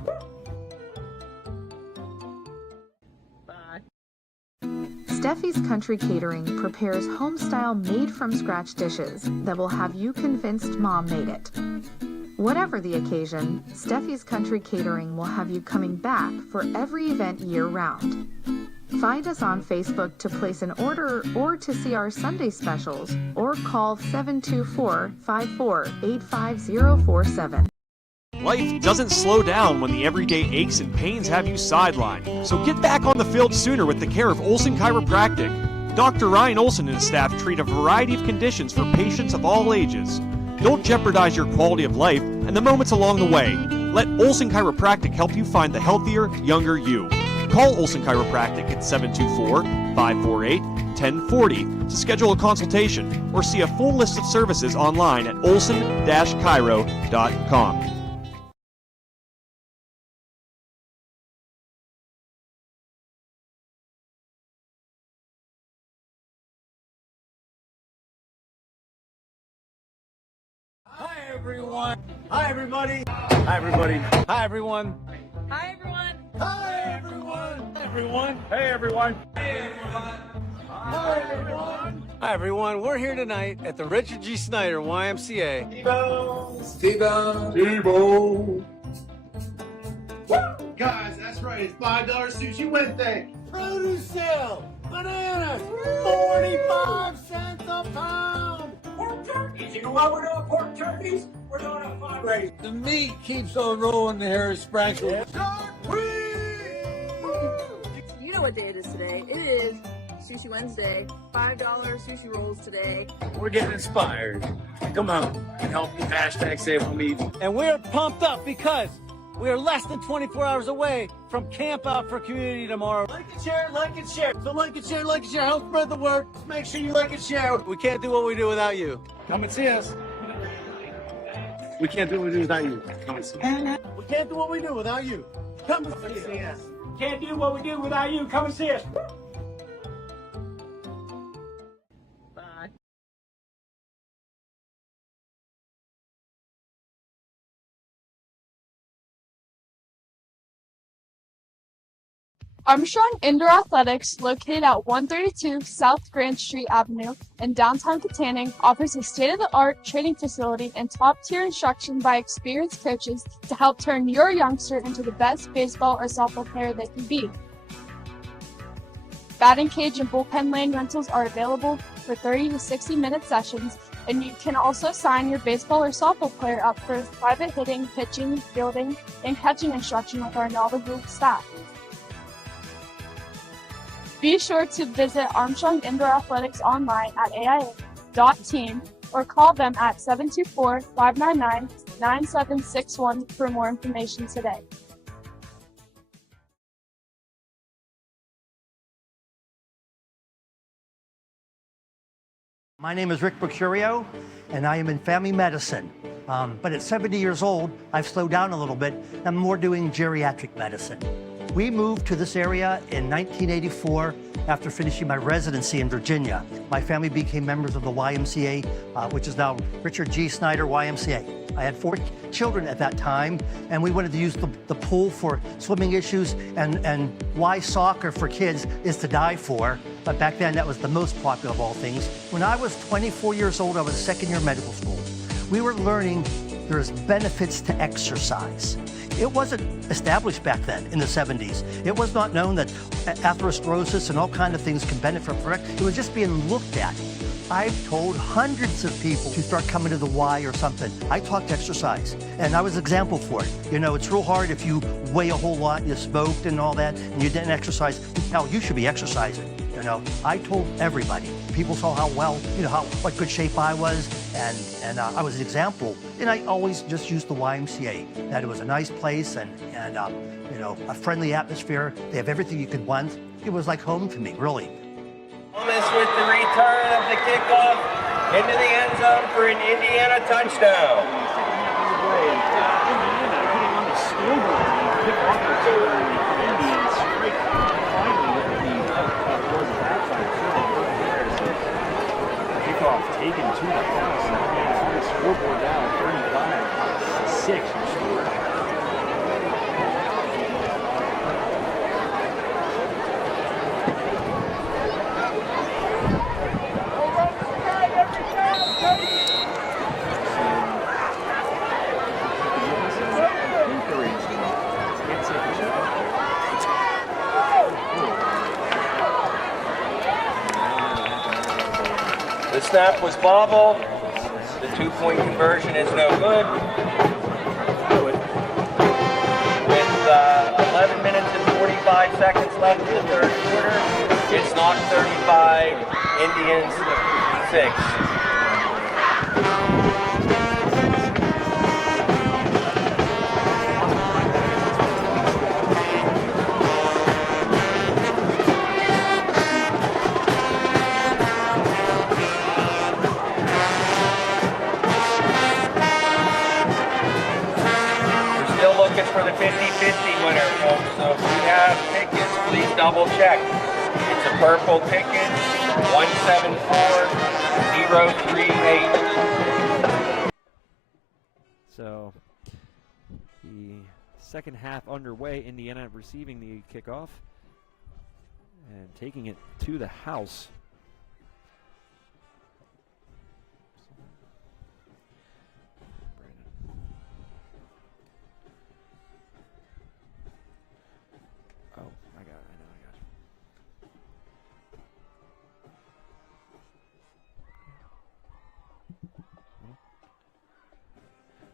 Steffi's Country Catering prepares home-style made-from-scratch dishes that will have you convinced Mom made it. Whatever the occasion, Steffi's Country Catering will have you coming back for every event year-round. Find us on Facebook to place an order or to see our Sunday specials, or call 724-54-85047. Life doesn't slow down when the everyday aches and pains have you sidelined. So get back on the field sooner with the care of Olson Chiropractic. Dr. Ryan Olson and his staff treat a variety of conditions for patients of all ages. Don't jeopardize your quality of life and the moments along the way. Let Olson Chiropractic help you find the healthier, younger you. Call Olson Chiropractic at 724-548-1040 to schedule a consultation or see a full list of services online at olson-chiro.com. Hi, everyone. Hi, everybody. Hi, everybody. Hi, everyone. Hi, everyone. Hi, everyone. Everyone. Hey, everyone. Hi, everyone. Hi, everyone. We're here tonight at the Richard G. Snyder YMCA. T-Bone. Guys, that's right. It's $5 Sushi Wednesday. Produce sale. Bananas. 45 cents a pound. Pork turkeys. You know why we're doing pork turkeys? We're doing a fundraiser. The meat keeps on rolling the hair sprinkles. You know what day it is today. It is Sushi Wednesday. $5 sushi rolls today. We're getting inspired. Come on and help me hashtag save on meat. And we're pumped up because we are less than 24 hours away from Camp Out for Community tomorrow. Like and share, like and share. So like and share, like and share. Help spread the word. Just make sure you like and share. We can't do what we do without you. Come and see us. We can't do what we do without you. Come and see us. We can't do what we do without you. Come and see us. Can't do what we do without you. Come and see us. Armstrong Indoor Athletics, located at 132 South Grand Street Avenue in downtown Katanning, offers a state-of-the-art training facility and top-tier instruction by experienced coaches to help turn your youngster into the best baseball or softball player they can be. Batting cage and bullpen lane rentals are available for 30 to 60-minute sessions, and you can also sign your baseball or softball player up for private hitting, pitching, fielding, and catching instruction with our knowledgeable staff. Be sure to visit Armstrong Indoor Athletics online at aia.team or call them at 724-599-9761 for more information today. My name is Rick Mercurio, and I am in family medicine. But at 70 years old, I've slowed down a little bit. I'm more doing geriatric medicine. We moved to this area in 1984 after finishing my residency in Virginia. My family became members of the YMCA, which is now Richard G. Snyder YMCA. I had 4 children at that time, and we wanted to use the pool for swimming issues, and why soccer for kids is to die for. But back then, that was the most popular of all things. When I was 24 years old, I was second year medical school. We were learning there's benefits to exercise. It wasn't established back then in the 70s. It was not known that atherosclerosis and all kinds of things can benefit from it. It was just being looked at. I've told hundreds of people to start coming to the Y or something. I talked exercise, and I was an example for it. You know, it's real hard if you weigh a whole lot, you smoked and all that, and you didn't exercise. Hell, you should be exercising. You know, I told everybody. People saw how well, you know, what good shape I was, and I was an example. And I always just used the YMCA, that it was a nice place and you know, a friendly atmosphere. They have everything you could want. It was like home to me, really. Almost with the return of the kickoff. into the end zone for an Indiana touchdown. Kickoff taken to the house, and on the scoreboard now, 35-6 your score. The snap was bobbled. The 2-point conversion is no good. With 11 minutes and 45 seconds left in the third quarter, it's Knoch 35, Indians 6. For the 50-50 winner, folks. So if you have tickets, please double check. It's a purple ticket, 174038. So the second half underway. Indiana receiving the kickoff and taking it to the house.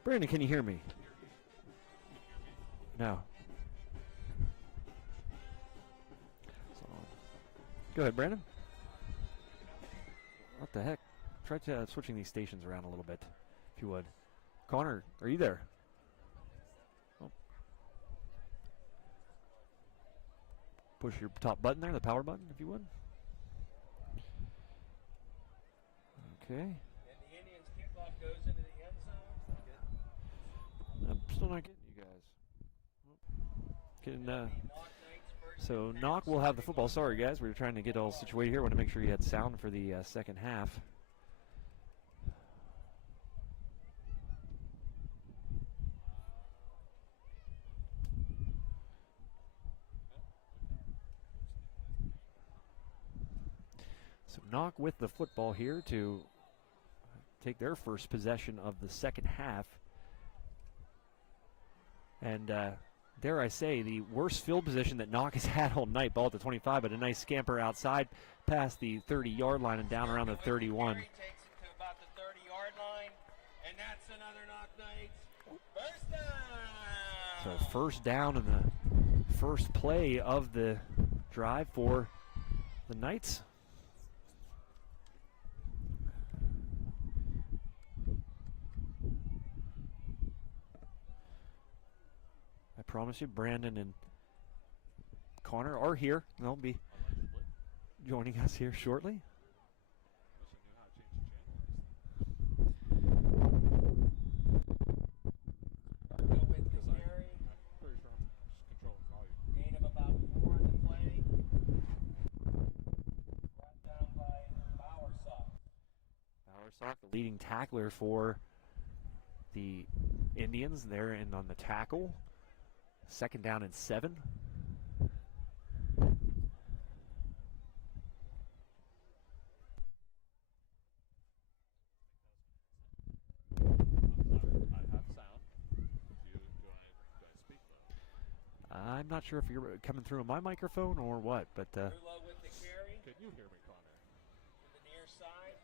Brandon, can you hear me? No. Go ahead, Brandon. What the heck? Try switching these stations around a little bit, if you would. Connor, are you there? Oh. Push your top button there, the power button, if you would. Okay. And the Indians kickoff goes into the end zone. I'm still not getting you guys. So Knoch will have the football. Sorry, guys. We were trying to get all situated here. Want to make sure you had sound for the second half. So Knoch with the football here to take their first possession of the second half. And dare I say, the worst field position that Knoch has had all night. Ball at the 25, but a nice scamper outside past the 30-yard line and down around the 31. Takes it to about the 30-yard line, and that's another Knoch Knights. First down. So first down in the first play of the drive for the Knights. I promise you, Brandon and Connor are here. They'll be joining us here shortly. Gain of about 4 on the play. Brought down by Bowersock, the leading tackler for the Indians, there and on the tackle. Second down and 7. I'm not sure if you're coming through on my microphone or what, but with the carry. Can you hear me, Connor? To the near side.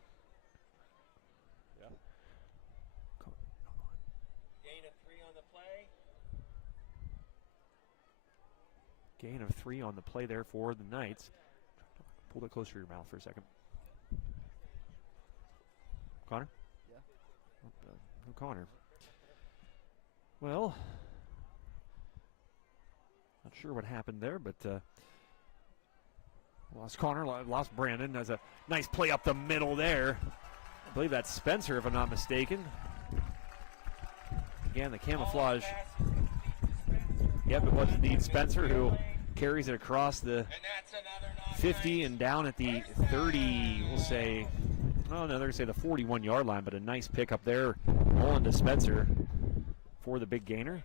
Yeah. Gain of 3 on the play. Gain of 3 on the play there for the Knights. Pull it closer to your mouth for a second. Connor? Yeah. No Connor. Well, not sure what happened there, but lost Connor, lost Brandon. There's a nice play up the middle there believe that's Spencer, if I'm not mistaken. Again, the camouflage. Yep, it was indeed Spencer who carries it across the 50 and down at the 30, we'll say, oh no, they're going to say the 41-yard line, but a nice pick up there. Mullen to Spencer for the big gainer.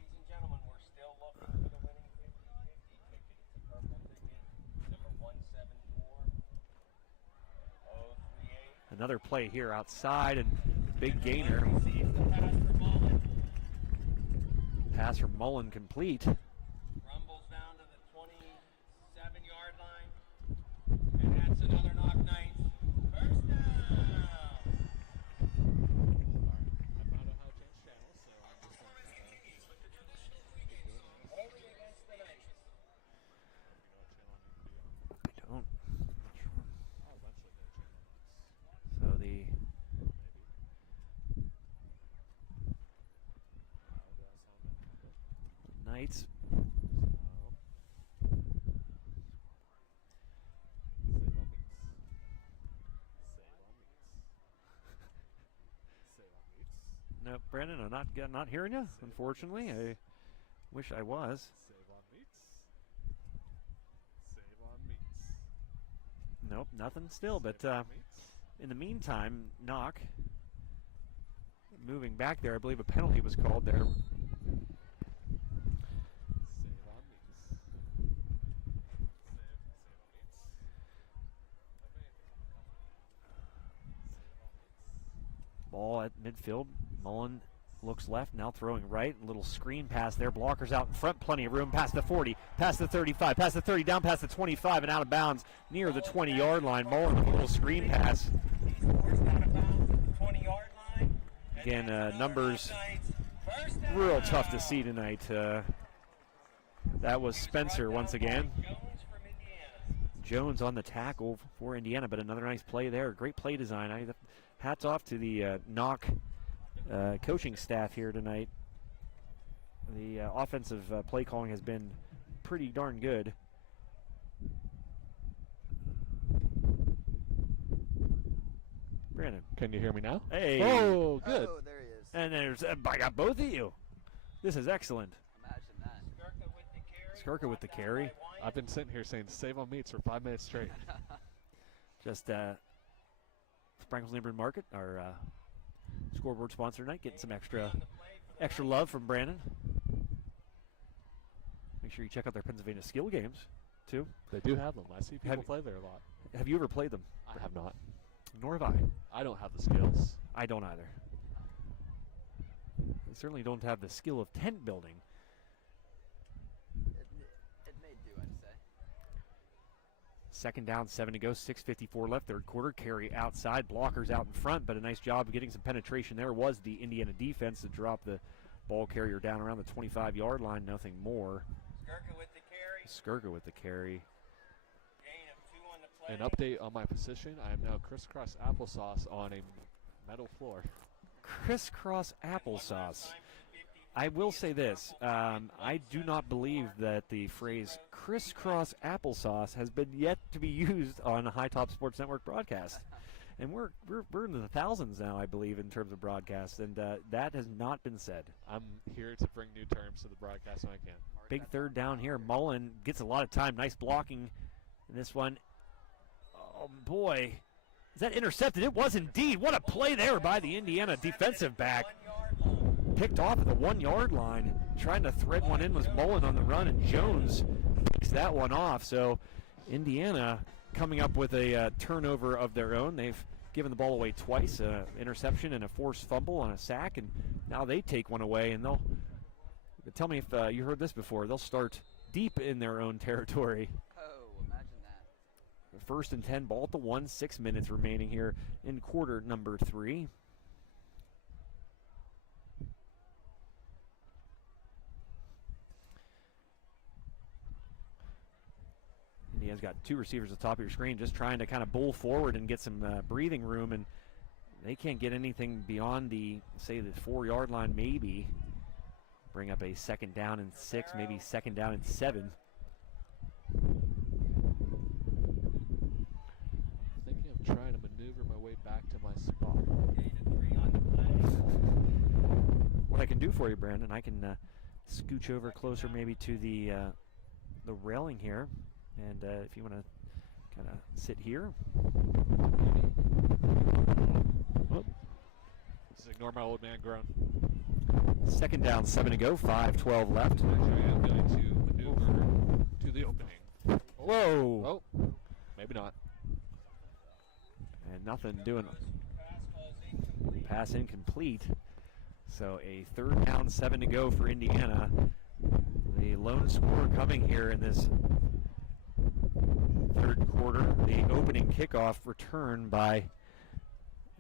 Another play here outside, and big gainer. Pass from Mullen complete. Rumbles down to the 27-yard line. And that's another Knoch Knights. First down. I found out how to change channels, so I'm just going to Only against the Knights. I don't. I'll eventually get a channel. So the Knights. No, Brandon, I'm not hearing you. Unfortunately, I wish I was. Save on meats. Save on meats. Nope, nothing still. But in the meantime, Knoch moving back there. I believe a penalty was called there. Ball at midfield. Mullen looks left, now throwing right. A little screen pass there. Blockers out in front. Plenty of room. Past the 40, past the 35, past the 30, down past the 25, and out of bounds near the 20-yard line. Mullen with a little screen pass. Again, numbers real tough to see tonight. That was Spencer once again. Jones on the tackle for Indiana, but another nice play there. Great play design. Hats off to the Knoch coaching staff here tonight. The offensive play calling has been pretty darn good. Brandon. Can you hear me now? Hey. Oh, good. Oh, there he is. And there's, I got both of you. This is excellent. Imagine that. Skirka with the carry. I've been sitting here saying save on meats for 5 minutes straight. Just Sprinkles Neighborhood Market, our scoreboard sponsor tonight, getting some extra love from Brandon. Make sure you check out their Pennsylvania skill games, too. They do have them. I see people play there a lot. Have you ever played them? I have not. Nor have I. I don't have the skills. I don't either. I certainly don't have the skill of tent building. It may do, I'd say. Second down, 7 to go, 6:54 left, third quarter. Carry outside, blockers out in front, but a nice job of getting some penetration there was the Indiana defense to drop the ball carrier down around the 25-yard line, nothing more. Skirka with the carry. Skirka with the carry. Gain of 2 on the play. An update on my position. I am now crisscross applesauce on a metal floor. Crisscross applesauce. I will say this. I do not believe that the phrase crisscross applesauce has been yet to be used on a High Top Sports Network broadcast. And we're in the thousands now, I believe, in terms of broadcasts, and that has not been said. I'm here to bring new terms to the broadcast when I can. Big third down here. Mullen gets a lot of time. Nice blocking in this one. Oh, boy. Is that intercepted? It was indeed. What a play there by the Indiana defensive back. Picked off at the 1-yard line. Trying to thread one in was Mullen on the run, and Jones picks that one off. So Indiana coming up with a turnover of their own. They've given the ball away twice, interception and a forced fumble on a sack, and now they take one away, and they'll tell me if you heard this before. They'll start deep in their own territory. Oh, imagine that. First and 10, ball at the 1, 6 minutes remaining here in quarter number 3. Indiana's got 2 receivers at the top of your screen just trying to kind of bull forward and get some breathing room, and they can't get anything beyond the 4-yard line maybe. Bring up a second down and 6, maybe second down and 7. Thinking of trying to maneuver my way back to my spot. saw. What I can do for you, Brandon, I can scooch over closer maybe to the railing here, and if you want to kind of sit here. Oh. Just ignore my old man groan. Second down, 7 to go, 5:12 left. Actually, I am going to maneuver to the opening. Whoa! Oh, maybe not. And nothing doing. Pass incomplete. So a third down, 7 to go for Indiana. The lone scorer coming here in this third quarter. The opening kickoff return by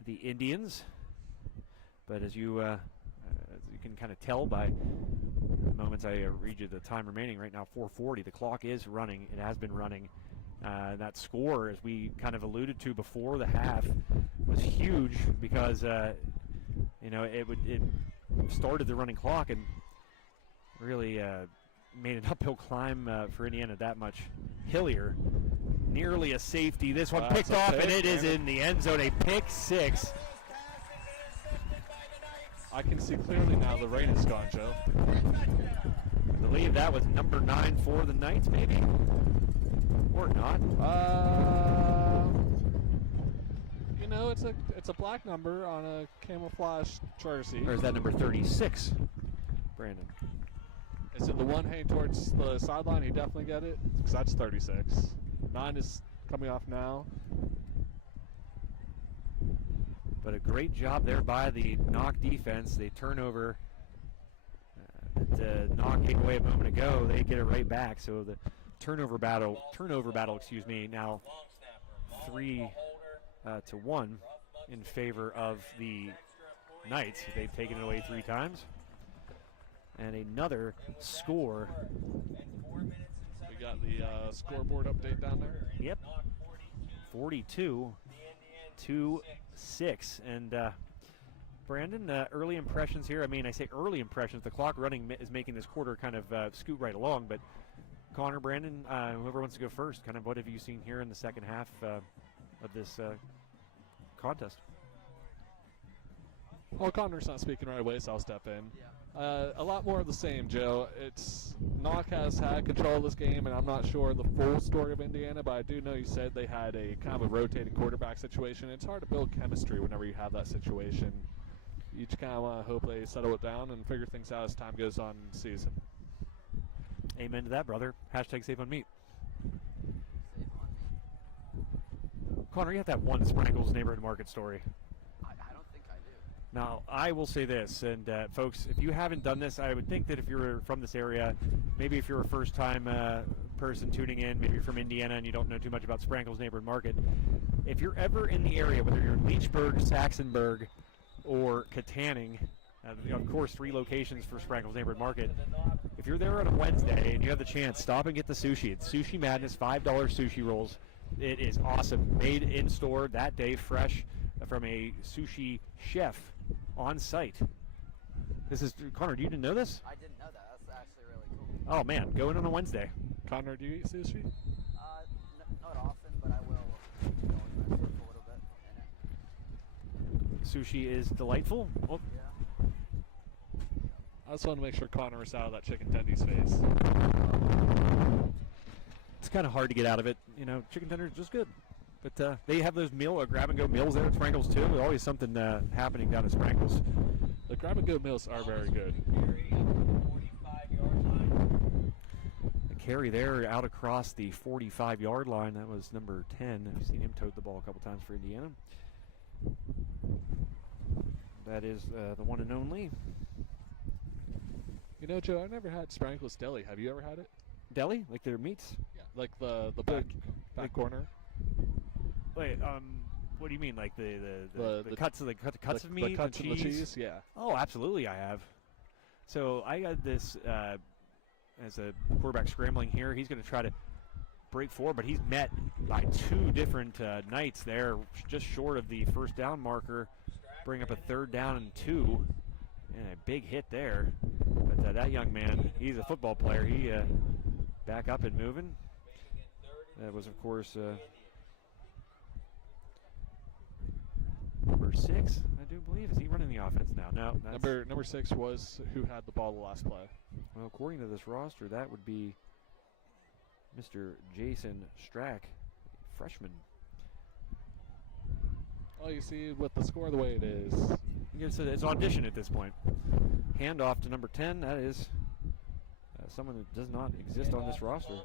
the Indians. But as you can kind of tell by the moments I read you the time remaining right now, 4:40. The clock is running. It has been running. That score, as we kind of alluded to before the half, was huge because it started the running clock and really made an uphill climb for Indiana that much hillier. Nearly a safety. This one picked off, and it is in the end zone. A pick six. I can see clearly now the rain is gone, Joe. I believe that was number 9 for the Knights, maybe? Or not. It's a black number on a camouflage jersey. Or is that number 36, Brandon? Is it the one heading towards the sideline? He definitely get it, because that's 36. 9 is coming off now. But a great job there by the Knoch defense. They turnover that Knoch gave away a moment ago. They get it right back. So the turnover battle, now 3-1 in favor of the Knights. They've taken it away 3 times. And another score. We got the scoreboard update down there. Yep. 42-6. And Brandon, early impressions here. I mean, I say early impressions. The clock running is making this quarter kind of scoot right along. But Connor, Brandon, whoever wants to go first, kind of what have you seen here in the second half of this contest? Well, Connor's not speaking right away, so I'll step in. A lot more of the same, Joe. Knoch has had control of this game, and I'm not sure the full story of Indiana, but I do know you said they had a kind of a rotating quarterback situation. It's hard to build chemistry whenever you have that situation. You just kind of want to hope they settle it down and figure things out as time goes on in the season. Amen to that, brother. Hashtag save on meat. Connor, you have to have one Sprinkles neighborhood market story. I don't think I do. Now, I will say this, and folks, if you haven't done this, I would think that if you're from this area, maybe if you're a first-time person tuning in, maybe you're from Indiana and you don't know too much about Sprinkles neighborhood market, if you're ever in the area, whether you're in Leechburg, Saxonburg, or Katanning, of course, 3 locations for Sprinkles neighborhood market. If you're there on a Wednesday and you have the chance, stop and get the sushi. It's Sushi Madness, $5 sushi rolls. It is awesome. Made in store that day, fresh from a sushi chef on site. This is Connor. Do you didn't know this? I didn't know that. That's actually really cool. Oh man, go in on a Wednesday. Connor, do you eat sushi? Not often, but I will go with my for a little bit. Sushi is delightful. Oh. Yeah. I just want to make sure Connor is out of that chicken tendies face. It's kind of hard to get out of it. You know, chicken tenders just good. But they have those grab-and-go meals there at Sprinkles, too. There's always something happening down at Sprinkles. The grab-and-go meals are very good. The carry there out across the 45-yard line. That was number 10. I've seen him tote the ball a couple times for Indiana. That is the one and only. You know, Joe, I never had Sprinkles Deli. Have you ever had it? Deli? Like their meats? Yeah. Like the back corner? Wait, what do you mean? Like the cuts of the cuts of meat, the cuts and of the cheese? Yeah. Oh, absolutely, I have. So I got this as a quarterback scrambling here. He's going to try to break forward, but he's met by 2 different Knights there, just short of the first down marker. Bring up a 3rd down and 2, and a big hit there. But that young man, he's a football player. He back up and moving. That was, of course, number number 6, I do believe. Is he running the offense now? No. Number 6 was who had the ball the last play. Well, according to this roster, that would be Mr. Jason Strack, freshman. Oh, you see, with the score the way it is. It's audition at this point. Handoff to number 10. That is someone that does not exist on this roster.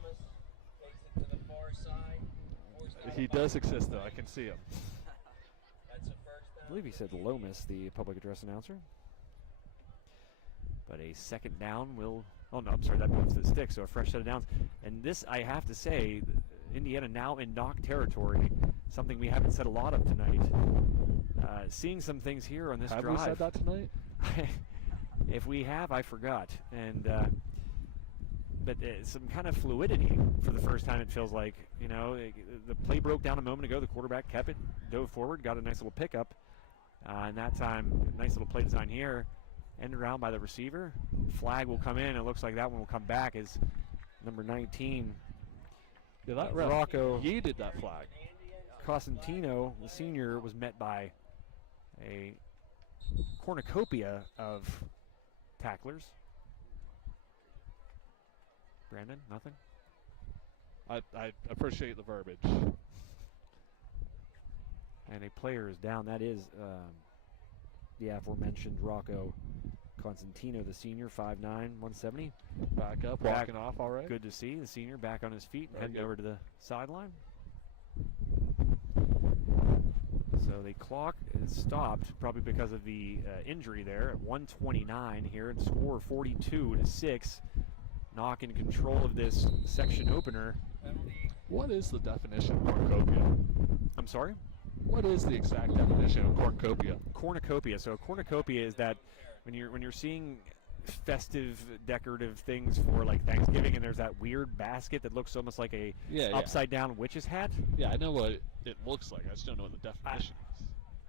He does exist, though. I can see him. I believe he said Lomas, the public address announcer. But a second down will... Oh, no, I'm sorry, that moves the stick, so a fresh set of downs. And this, I have to say, Indiana now in Knoch territory, something we haven't said a lot of tonight. Seeing some things here on this drive. Have we said that tonight? If we have, I forgot. And but some kind of fluidity for the first time, it feels like. You know, the play broke down a moment ago. The quarterback kept it, dove forward, got a nice little pickup. And that time, nice little play design here. Ended around by the receiver. Flag will come in. It looks like that one will come back as number 19. Yeah, that Rocco yeeted that flag. Cosentino, the senior, was met by a cornucopia of tacklers. Brandon, nothing? I appreciate the verbiage. And a player is down. That is the aforementioned Rocco Cosentino, the senior, 5'9", 170. Back up, walking off all right. Good to see the senior back on his feet and heading over to the sideline. So the clock is stopped, probably because of the injury there at 1:29 here, and score 42-6. Knoch in control of this section opener. What is the definition of cornucopia? I'm sorry? What is the exact definition of cornucopia? Cornucopia. So cornucopia is that when you're seeing festive, decorative things for like Thanksgiving, and there's that weird basket that looks almost like a upside down witch's hat. Yeah, I know what it looks like. I just don't know what the definition is.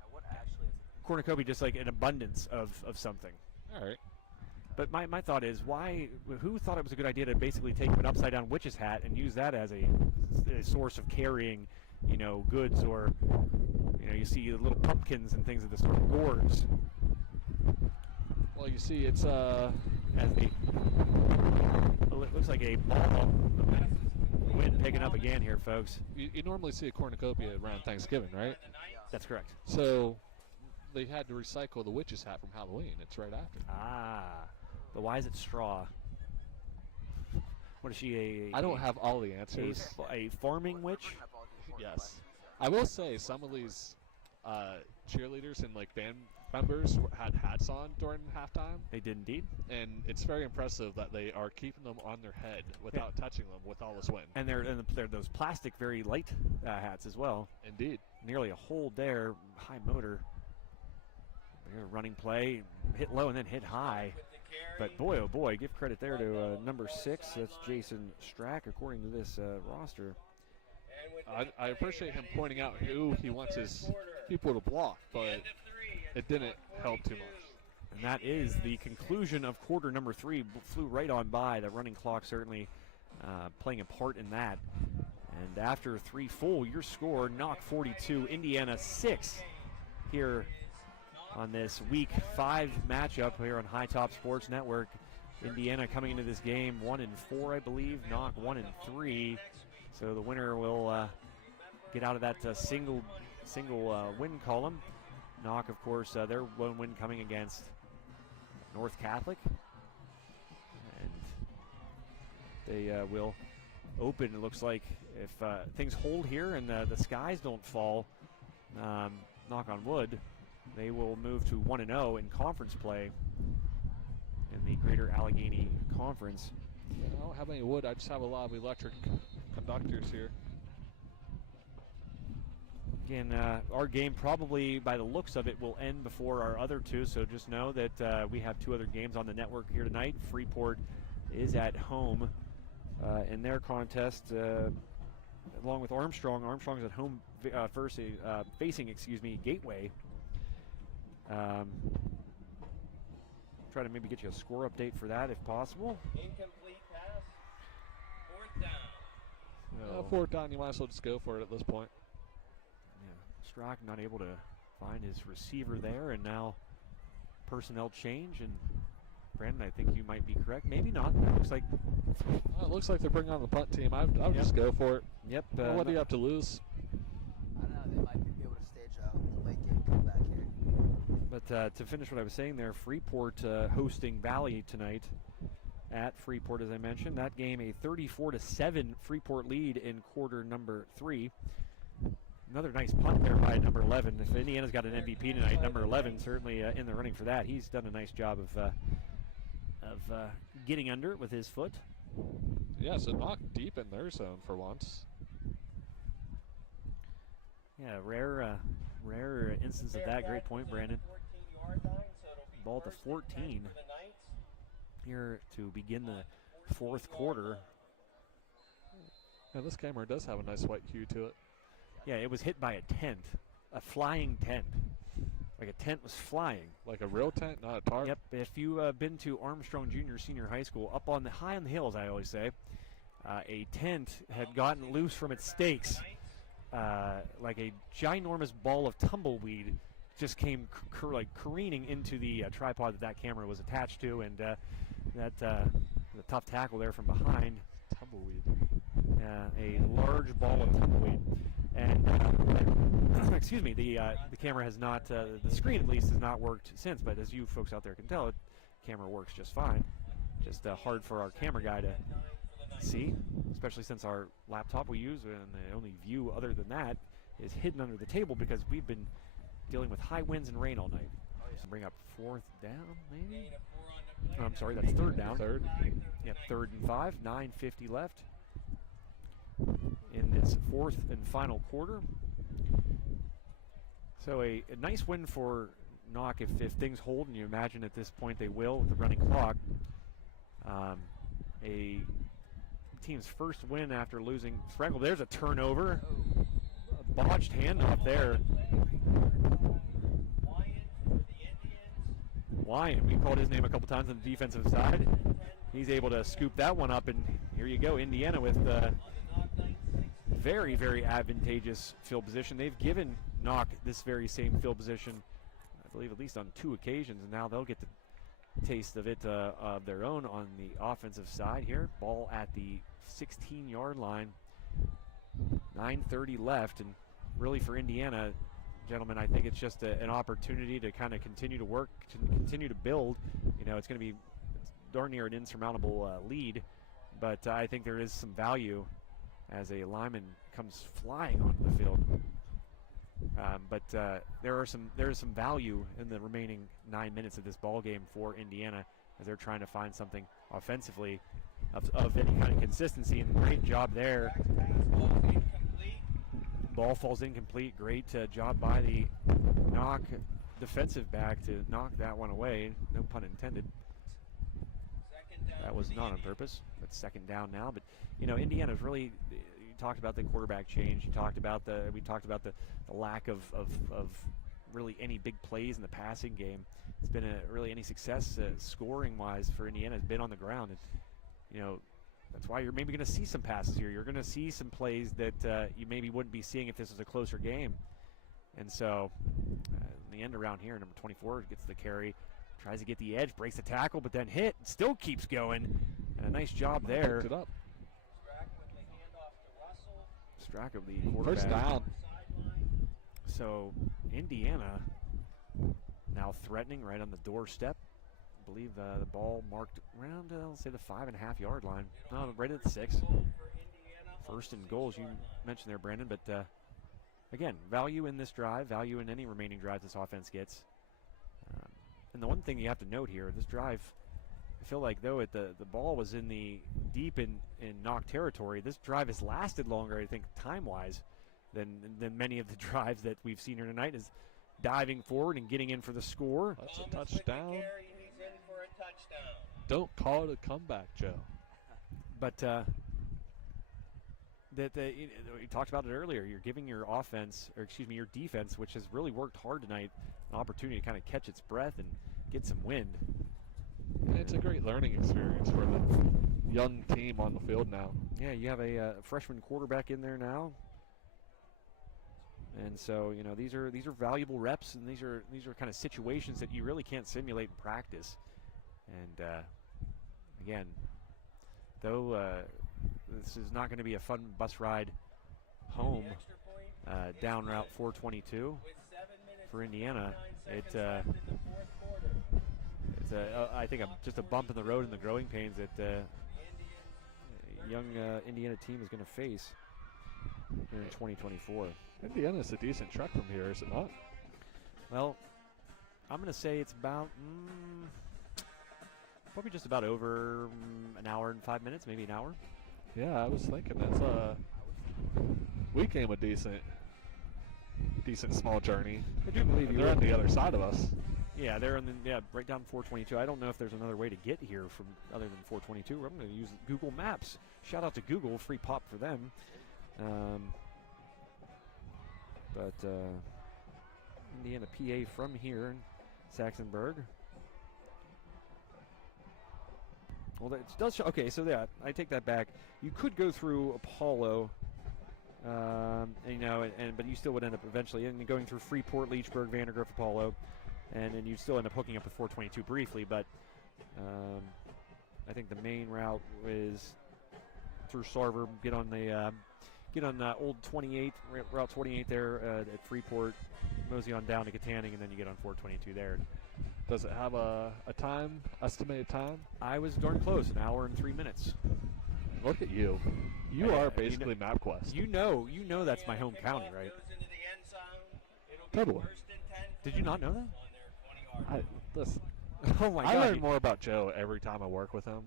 What actually is it? Cornucopia, just like an abundance of something. All right. But my thought is, who thought it was a good idea to basically take an upside down witch's hat and use that as a source of carrying, goods, or, you see the little pumpkins and things of the sort, gourds. Well, you see, it's it looks like a ball. Wind picking up again here, folks. You normally see a cornucopia around Thanksgiving, right? That's correct. So they had to recycle the witch's hat from Halloween. It's right after. But why is it straw? What is she, I don't have all the answers. A farming witch? Yes. I will say some of these cheerleaders and band members had hats on during halftime. They did indeed. And it's very impressive that they are keeping them on their head without touching them with all this wind. And they're those plastic, very light hats as well. Indeed. Nearly a hold there, high motor. Running play, hit low and then hit high. But boy, oh boy, give credit there to number 6. That's Jason Strack, according to this roster. I appreciate him pointing out who he wants his people to block, but it didn't help too much. And that is the conclusion of quarter number 3. Flew right on by. The running clock certainly playing a part in that. And after 3 full, your score, Knoch 42, Indiana 6 here on this week 5 matchup here on High Top Sports Network. Indiana coming into this game 1-4, I believe. Knoch 1-3. So the winner will get out of that single win column. Knoch, of course, their one win coming against North Catholic. And they will open, it looks like, if things hold here and the skies don't fall, knock on wood, they will move to 1-0 in conference play in the Greater Allegheny Conference. I don't have any wood. I just have a lot of electric conductors here. Again, our game probably, by the looks of it, will end before our other two, so just know that we have 2 other games on the network here tonight. Freeport is at home in their contest, along with Armstrong. Armstrong's at home facing Gateway. Try to maybe get you a score update for that if possible. Incomplete pass. 4th down. Fourth down, you might as well just go for it at this point. Yeah, Strack not able to find his receiver there, and now personnel change. And Brandon, I think you might be correct. Maybe not. It looks like they're bringing on the punt team. I would just go for it. Yep. What do you have to lose? I don't know. They might be able to stage a late game comeback here. But to finish what I was saying there, Freeport hosting Valley tonight at Freeport, as I mentioned. That game a 34-7 Freeport lead in quarter number 3. Another nice punt there by number 11. If Indiana's got an MVP tonight, number 11 certainly in the running for that. He's done a nice job of getting under it with his foot. Yeah, so Knoch deep in their zone for once. Yeah, rare instance of that. Great point, Brandon. Ball at the 14 here to begin the fourth quarter. Yeah, this camera does have a nice white hue to it. Yeah, it was hit by a tent, a flying tent. Like a tent was flying. Like a real tent, not a tarp? Yep. If you've been to Armstrong Junior Senior High School, up on the high on the hills, I always say, a tent had gotten loose from its stakes. Like a ginormous ball of tumbleweed just came careening into the tripod that camera was attached to, and the tough tackle there from behind. Tumbleweed. A large ball of tumbleweed. And excuse me, the camera has not, the screen at least has not worked since, but as you folks out there can tell, the camera works just fine. Just hard for our camera guy to see, especially since our laptop we use, and the only view other than that is hidden under the table because we've been dealing with high winds and rain all night. So bring up fourth down, maybe? Oh, I'm sorry, that's third down. Third. Yep, 3rd and 5, 9:50 left in this fourth and final quarter. So a nice win for Knoch if things hold, and you imagine at this point they will with the running clock. A team's first win after losing. Sprinkle, there's a turnover. A botched handoff there. Wyan, we called his name a couple times on the defensive side. He's able to scoop that one up, and here you go, Indiana with very, very advantageous field position. They've given Knoch this very same field position, I believe, at least on 2 occasions, and now they'll get the taste of it of their own on the offensive side here. Ball at the 16-yard line, 9:30 left, and really for Indiana, gentlemen, I think it's just an opportunity to kind of continue to work, to continue to build. You know, it's going to be darn near an insurmountable lead, but I think there is some value as a lineman comes flying onto the field. But there is some value in the remaining 9 minutes of this ball game for Indiana as they're trying to find something offensively of any kind of consistency, and great job there. Ball falls incomplete. Great job by the Knoch defensive back to knock that one away. No pun intended. That was not on purpose. That's 2nd down now. But you know, Indiana's really. You talked about the quarterback change. We talked about the lack of really any big plays in the passing game. It's been really any success scoring wise for Indiana has been on the ground. And, you know, that's why you're maybe going to see some passes here. You're going to see some plays that you maybe wouldn't be seeing if this was a closer game. And so, in the end around here, number 24 gets the carry, tries to get the edge, breaks the tackle, but then hit, still keeps going. And a nice job there. Picked it up. Strachan, the quarterback. First down. So, Indiana now threatening right on the doorstep. I believe the ball marked around, let's say, the 5.5-yard line. No, right at the 6. 1st and goal, as you mentioned there, Brandon. But, again, value in this drive, value in any remaining drive this offense gets. And the one thing you have to note here, this drive, I feel like, though, the ball was in the deep in Knoch territory, this drive has lasted longer, I think, time-wise, than many of the drives that we've seen here tonight, is diving forward and getting in for the score. That's a touchdown. Don't call it a comeback, Joe. But we talked about it earlier. You're giving your offense, or excuse me, your defense, which has really worked hard tonight, an opportunity to kind of catch its breath and get some wind. And it's a great learning experience for the young team on the field now. Yeah, you have a freshman quarterback in there now. And so, you know, these are valuable reps, and these are kind of situations that you really can't simulate in practice. And again, though this is not going to be a fun bus ride home down Route 422 for Indiana, it's I think just a bump in the road in the growing pains that young Indiana team is going to face here in 2024. Indiana's a decent trek from here, is it not? Well, I'm going to say it's about probably just about over an hour and 5 minutes, maybe an hour. Yeah, I was thinking that's we came a decent small journey. I do believe they're on the other side of us. Yeah, they're right down 422. I don't know if there's another way to get here from other than 422. I'm going to use Google Maps. Shout out to Google, free pop for them. But Indiana, PA from here in Saxonburg. Well, that does show. Okay, so yeah, I take that back. You could go through Apollo, but you still would end up eventually going through Freeport, Leechburg, Vandergrift, Apollo, and then you still end up hooking up with 422 briefly. But I think the main route is through Sarver. Get on old 28, Route 28 there at Freeport, mosey on down to Katanning, and then you get on 422 there. Does it have a estimated time? I was darn close, an hour and 3 minutes. Look at you. You are basically MapQuest. You know that's my home county, right? Totally. Did you not know that? Listen. Oh my God! I learn more about Joe every time I work with him.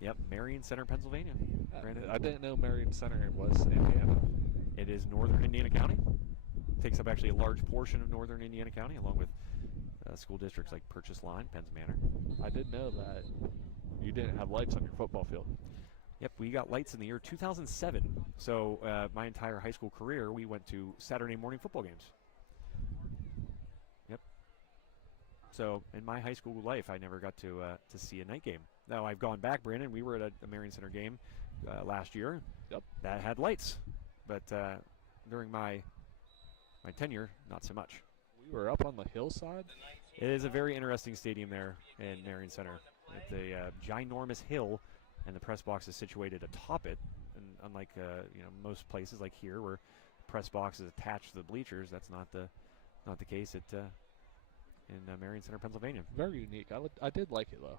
Yep. Marion Center, Pennsylvania. I didn't know Marion Center was Indiana. It is northern Indiana County. Takes up actually a large portion of northern Indiana County, along with school districts like Purchase Line, Penns Manor. I did know that you didn't have lights on your football field. Yep, we got lights in the year 2007. So my entire high school career, we went to Saturday morning football games. Yep. So in my high school life, I never got to see a night game. Now I've gone back, Brandon. We were at a Marion Center game last year. Yep. That had lights, but during my tenure, not so much. We were up on the hillside. It is a very interesting stadium there in Marion Center. It's a ginormous hill, and the press box is situated atop it. And unlike most places like here, where press box is attached to the bleachers, that's not the case in Marion Center, Pennsylvania. Very unique. I did like it though.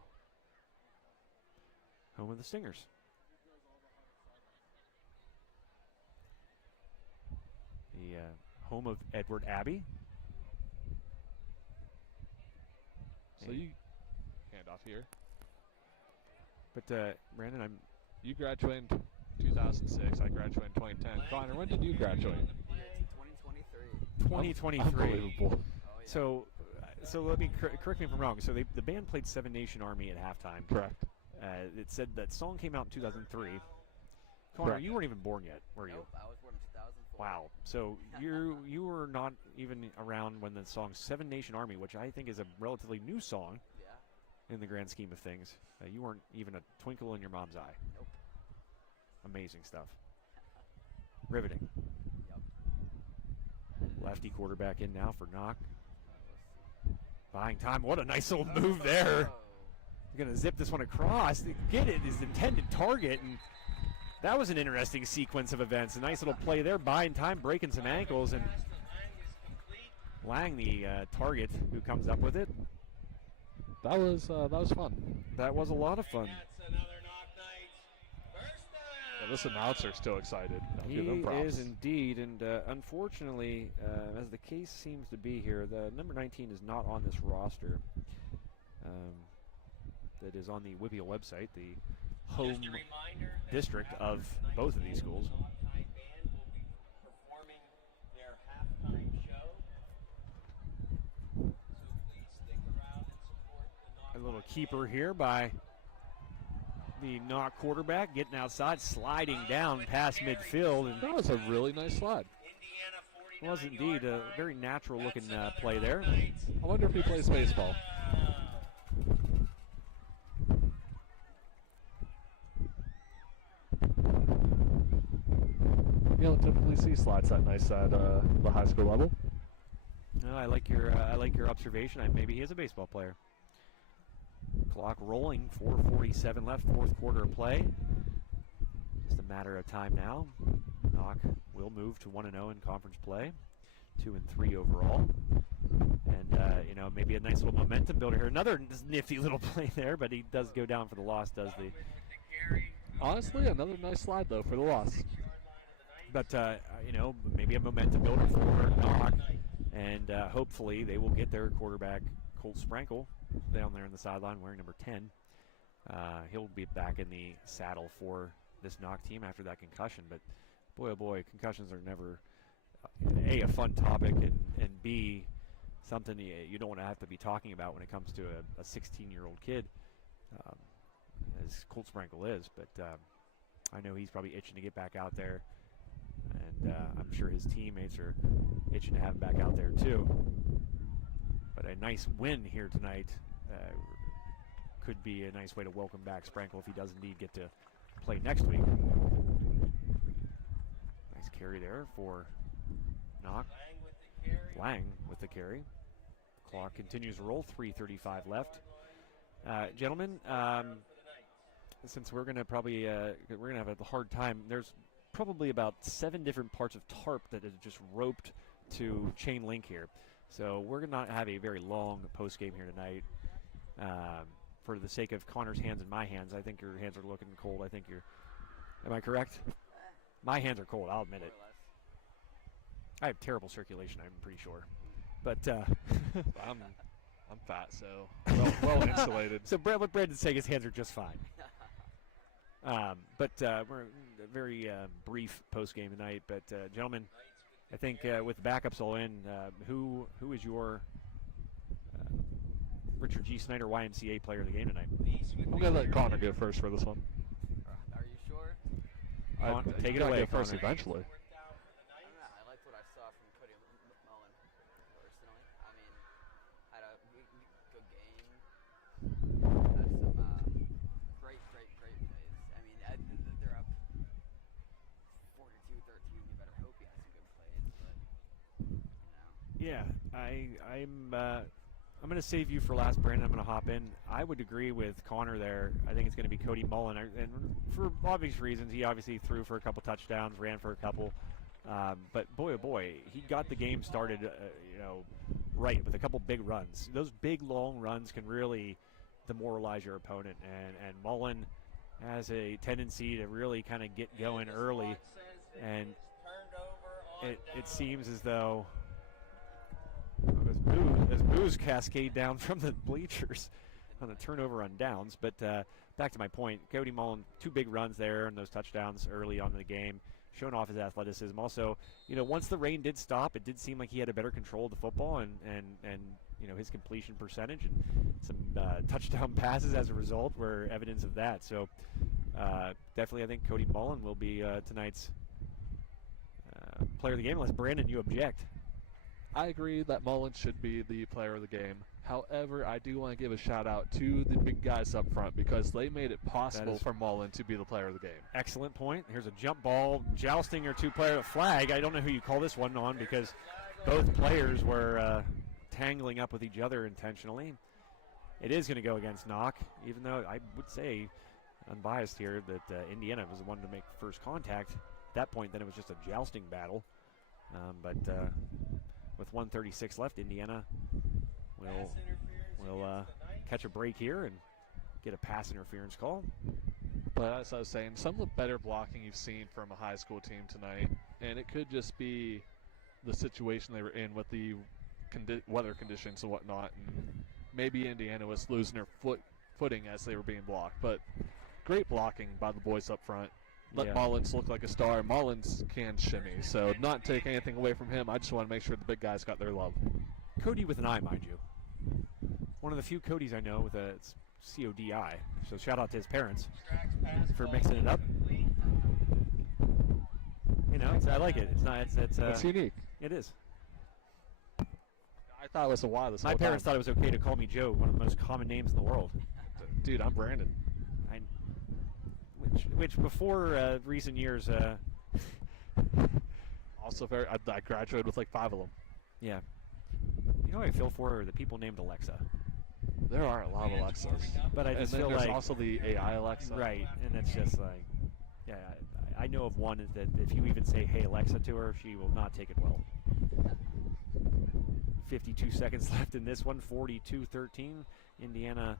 Home of the Stingers. The home of Edward Abbey. So you hand off here. But Brandon, you graduated in 2006. I graduated in 2010. Connor, when did you graduate? 2023. 2023. Unbelievable. So let me correct me if I'm wrong. So the band played Seven Nation Army at halftime. Correct. It said that song came out in 2003. Connor, Correct. you weren't even born yet, were you? Nope, I was born in 2004. Wow. So you were not even around when the song Seven Nation Army, which I think is a relatively new song in the grand scheme of things. You weren't even a twinkle in your mom's eye. Nope. Amazing stuff. Riveting. Yep. Lefty quarterback in now for Knoch. Buying time. What a nice little move there. Going to zip this one across. Get it, his intended target, and that was an interesting sequence of events. A nice little play there, buying time, breaking some ankles, and Lang, the target, who comes up with it. That was fun. That was a lot of fun. Yeah, this announcer's still excited. I'll He give him props. is indeed, and unfortunately, as the case seems to be here, the number 19 is not on this roster. That is on the WPIAL website, the home district of both of these schools. A little keeper here by the Knoch quarterback, getting outside, sliding down past midfield. And that was a really nice slide. Was indeed a very natural looking play there. I wonder if he plays baseball. don't typically see slides that nice at the high school level. No, I like your observation. Maybe he is a baseball player. Clock rolling, 4:47 left, fourth quarter of play. Just a matter of time now. Knoch will move to 1-0 in conference play, 2-3 overall. And, maybe a nice little momentum builder here. Another nifty little play there, but he does go down for the loss, does the... Honestly, another nice slide, though, for the loss. But, maybe a momentum builder for Knoch. And hopefully they will get their quarterback, Colt Sprankle, down there on the sideline wearing number 10. He'll be back in the saddle for this Knoch team after that concussion. But, boy, oh boy, concussions are never, A, a fun topic, and B, something you don't want to have to be talking about when it comes to a 16-year-old kid, as Colt Sprankle is. But I know he's probably itching to get back out there, and I'm sure his teammates are itching to have him back out there too. But a nice win here tonight could be a nice way to welcome back Sprankle if he does indeed get to play next week. Nice carry there for Knoch. Lang with the carry. Clock continues to roll, 3:35 left. Gentlemen, since we're going to probably we're going to have a hard time, there's probably about 7 different parts of tarp that is just roped to chain link here. So we're going to not have a very long post game here tonight. For the sake of Connor's hands and my hands, I think your hands are looking cold. I think you're, am I correct? My hands are cold, I'll admit it. I have terrible circulation, I'm pretty sure. But I'm fat, so well insulated. So what Brandon's saying, his hands are just fine. But we're a very brief post game tonight. But gentlemen, I think with the backups all in, who is your Richard G. Snyder YMCA player of the game tonight? I'm gonna let Connor go first for this one. Are you sure? Take it away, first Connor. eventually. I don't know. I liked what I saw from Cody Mullen, personally. I mean, had a good game. Had some great plays. I mean, they're up 42-13. You better hope he has some good plays. But, Yeah, I'm going to save you for last, Brandon. I'm going to hop in. I would agree with Connor there. I think it's going to be Cody Mullen. And for obvious reasons, he obviously threw for a couple touchdowns, ran for a couple. But boy, oh boy, he got the game started, right with a couple big runs. Those big, long runs can really demoralize your opponent. And Mullen has a tendency to really kind of get going early. And it seems as though as boos cascade down from the bleachers on a turnover on downs. But back to my point, Cody Mullen, 2 big runs there and those touchdowns early on in the game, showing off his athleticism. Also, once the rain did stop, it did seem like he had a better control of the football and his completion percentage and some touchdown passes as a result were evidence of that. So definitely I think Cody Mullen will be tonight's player of the game, unless Brandon, you object. I agree that Mullen should be the player of the game. However, I do want to give a shout out to the big guys up front because they made it possible for Mullen to be the player of the game. Excellent point. Here's a jump ball, jousting or two-player flag. I don't know who you call this one on because both players were tangling up with each other intentionally. It is going to go against Knoch, even though I would say, unbiased here, that Indiana was the one to make first contact. At that point, then it was just a jousting battle. But with 1:36 left, Indiana will catch a break here and get a pass interference call. But as I was saying, some of the better blocking you've seen from a high school team tonight, and it could just be the situation they were in with the weather conditions and whatnot, and maybe Indiana was losing their footing as they were being blocked. But great blocking by the boys up front. Let Mullins look like a star. Mullins can shimmy, so not take anything away from him. I just want to make sure the big guys got their love. Cody with an I, mind you. One of the few Codys I know with a C-O-D-I. So shout out to his parents for mixing it up. I like it. It's unique. It is. I thought it was a while this My whole parents time. thought it was okay to call me Joe, one of the most common names in the world. Dude, I'm Brandon. Which before recent years Also I graduated with like 5 of them. Yeah. You know what I feel for are the people named Alexa. There are a lot of Alexas. But I just feel there's like also the AI Alexa. Right, and it's just like, yeah, I know of one that if you even say, hey, Alexa to her, she will not take it well. 52 seconds left in this one, 42-13. Indiana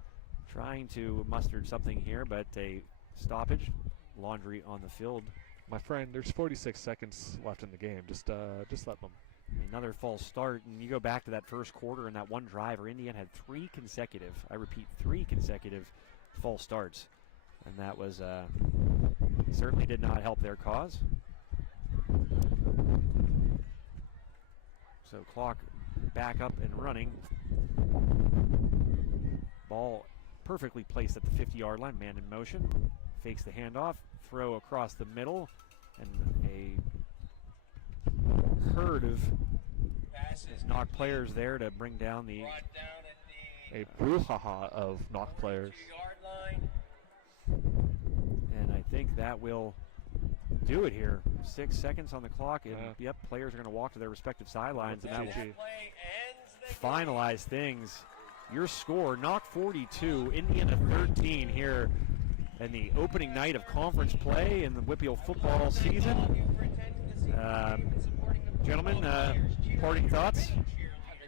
trying to muster something here, but a stoppage. Laundry on the field. My friend, there's 46 seconds left in the game. Just let them. Another false start, and you go back to that first quarter and that one drive where Indiana had 3 consecutive false starts. And that was certainly did not help their cause. So clock back up and running. Ball perfectly placed at the 50-yard line, man in motion. Fakes the handoff, throw across the middle, and a herd of Knoch players there to bring down a brouhaha of Knoch players. And I think that will do it here. 6 seconds on the clock, and yep, players are going to walk to their respective sidelines, and that will finalize things. Your score, Knoch 42, Indiana 13 here in the opening night of conference play in the WPIAL football season. Gentlemen, parting thoughts?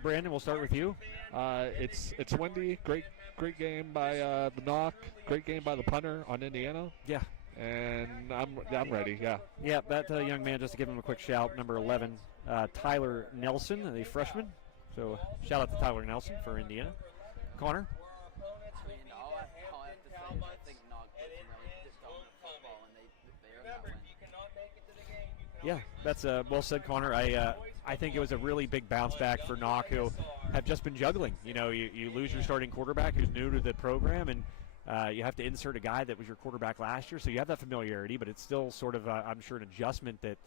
Brandon, we'll start with you. It's windy. Great game by the Knoch. Great game by the punter on Indiana. Yeah. And I'm ready. Yeah. Yeah, that young man, just to give him a quick shout, number 11, Tyler Nelson, a freshman. So shout out to Tyler Nelson for Indiana. Connor? I mean, all I have to say is I think Knoch is really just dominant football, and they earned that win. Yeah, that's well said, Connor. I think it was a really big bounce back for Knoch, who have just been juggling. You know, you lose your starting quarterback who's new to the program, and you have to insert a guy that was your quarterback last year, so you have that familiarity, but it's still sort of, I'm sure, an adjustment that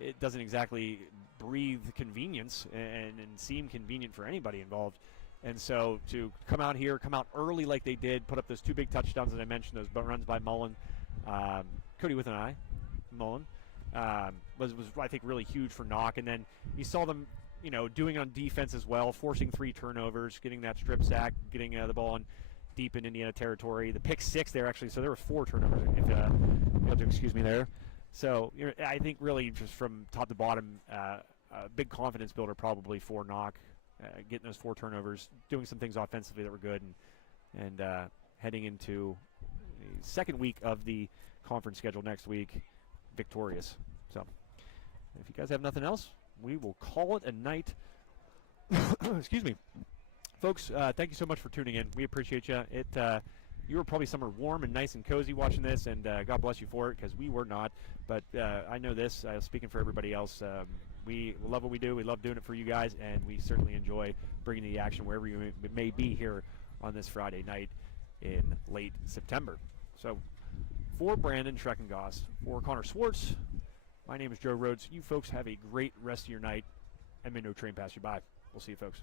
it doesn't exactly breathe convenience and seem convenient for anybody involved. And so to come out here, come out early like they did, put up those 2 big touchdowns that I mentioned, those runs by Mullen, Cody with an eye, Mullen, was I think really huge for Knoch. And then you saw them, you know, doing on defense as well, forcing 3 turnovers, getting that strip sack, getting the ball in deep in Indiana territory. The pick 6 there, actually, so there were 4 turnovers, if you have to excuse me there. So I think really just from top to bottom, a big confidence builder probably for Knoch, getting those 4 turnovers, doing some things offensively that were good, and heading into the second week of the conference schedule next week, victorious. So if you guys have nothing else, we will call it a night. Excuse me. Folks, thank you so much for tuning in. We appreciate you. You were probably somewhere warm and nice and cozy watching this, and God bless you for it, because we were not. But I know this, speaking for everybody else, we love what we do. We love doing it for you guys, and we certainly enjoy bringing the action wherever you may be here on this Friday night in late September. So for Brandon Schreckengoss, for Connor Swartz, my name is Joe Rhodes. You folks have a great rest of your night, and may no train pass you by. We'll see you, folks.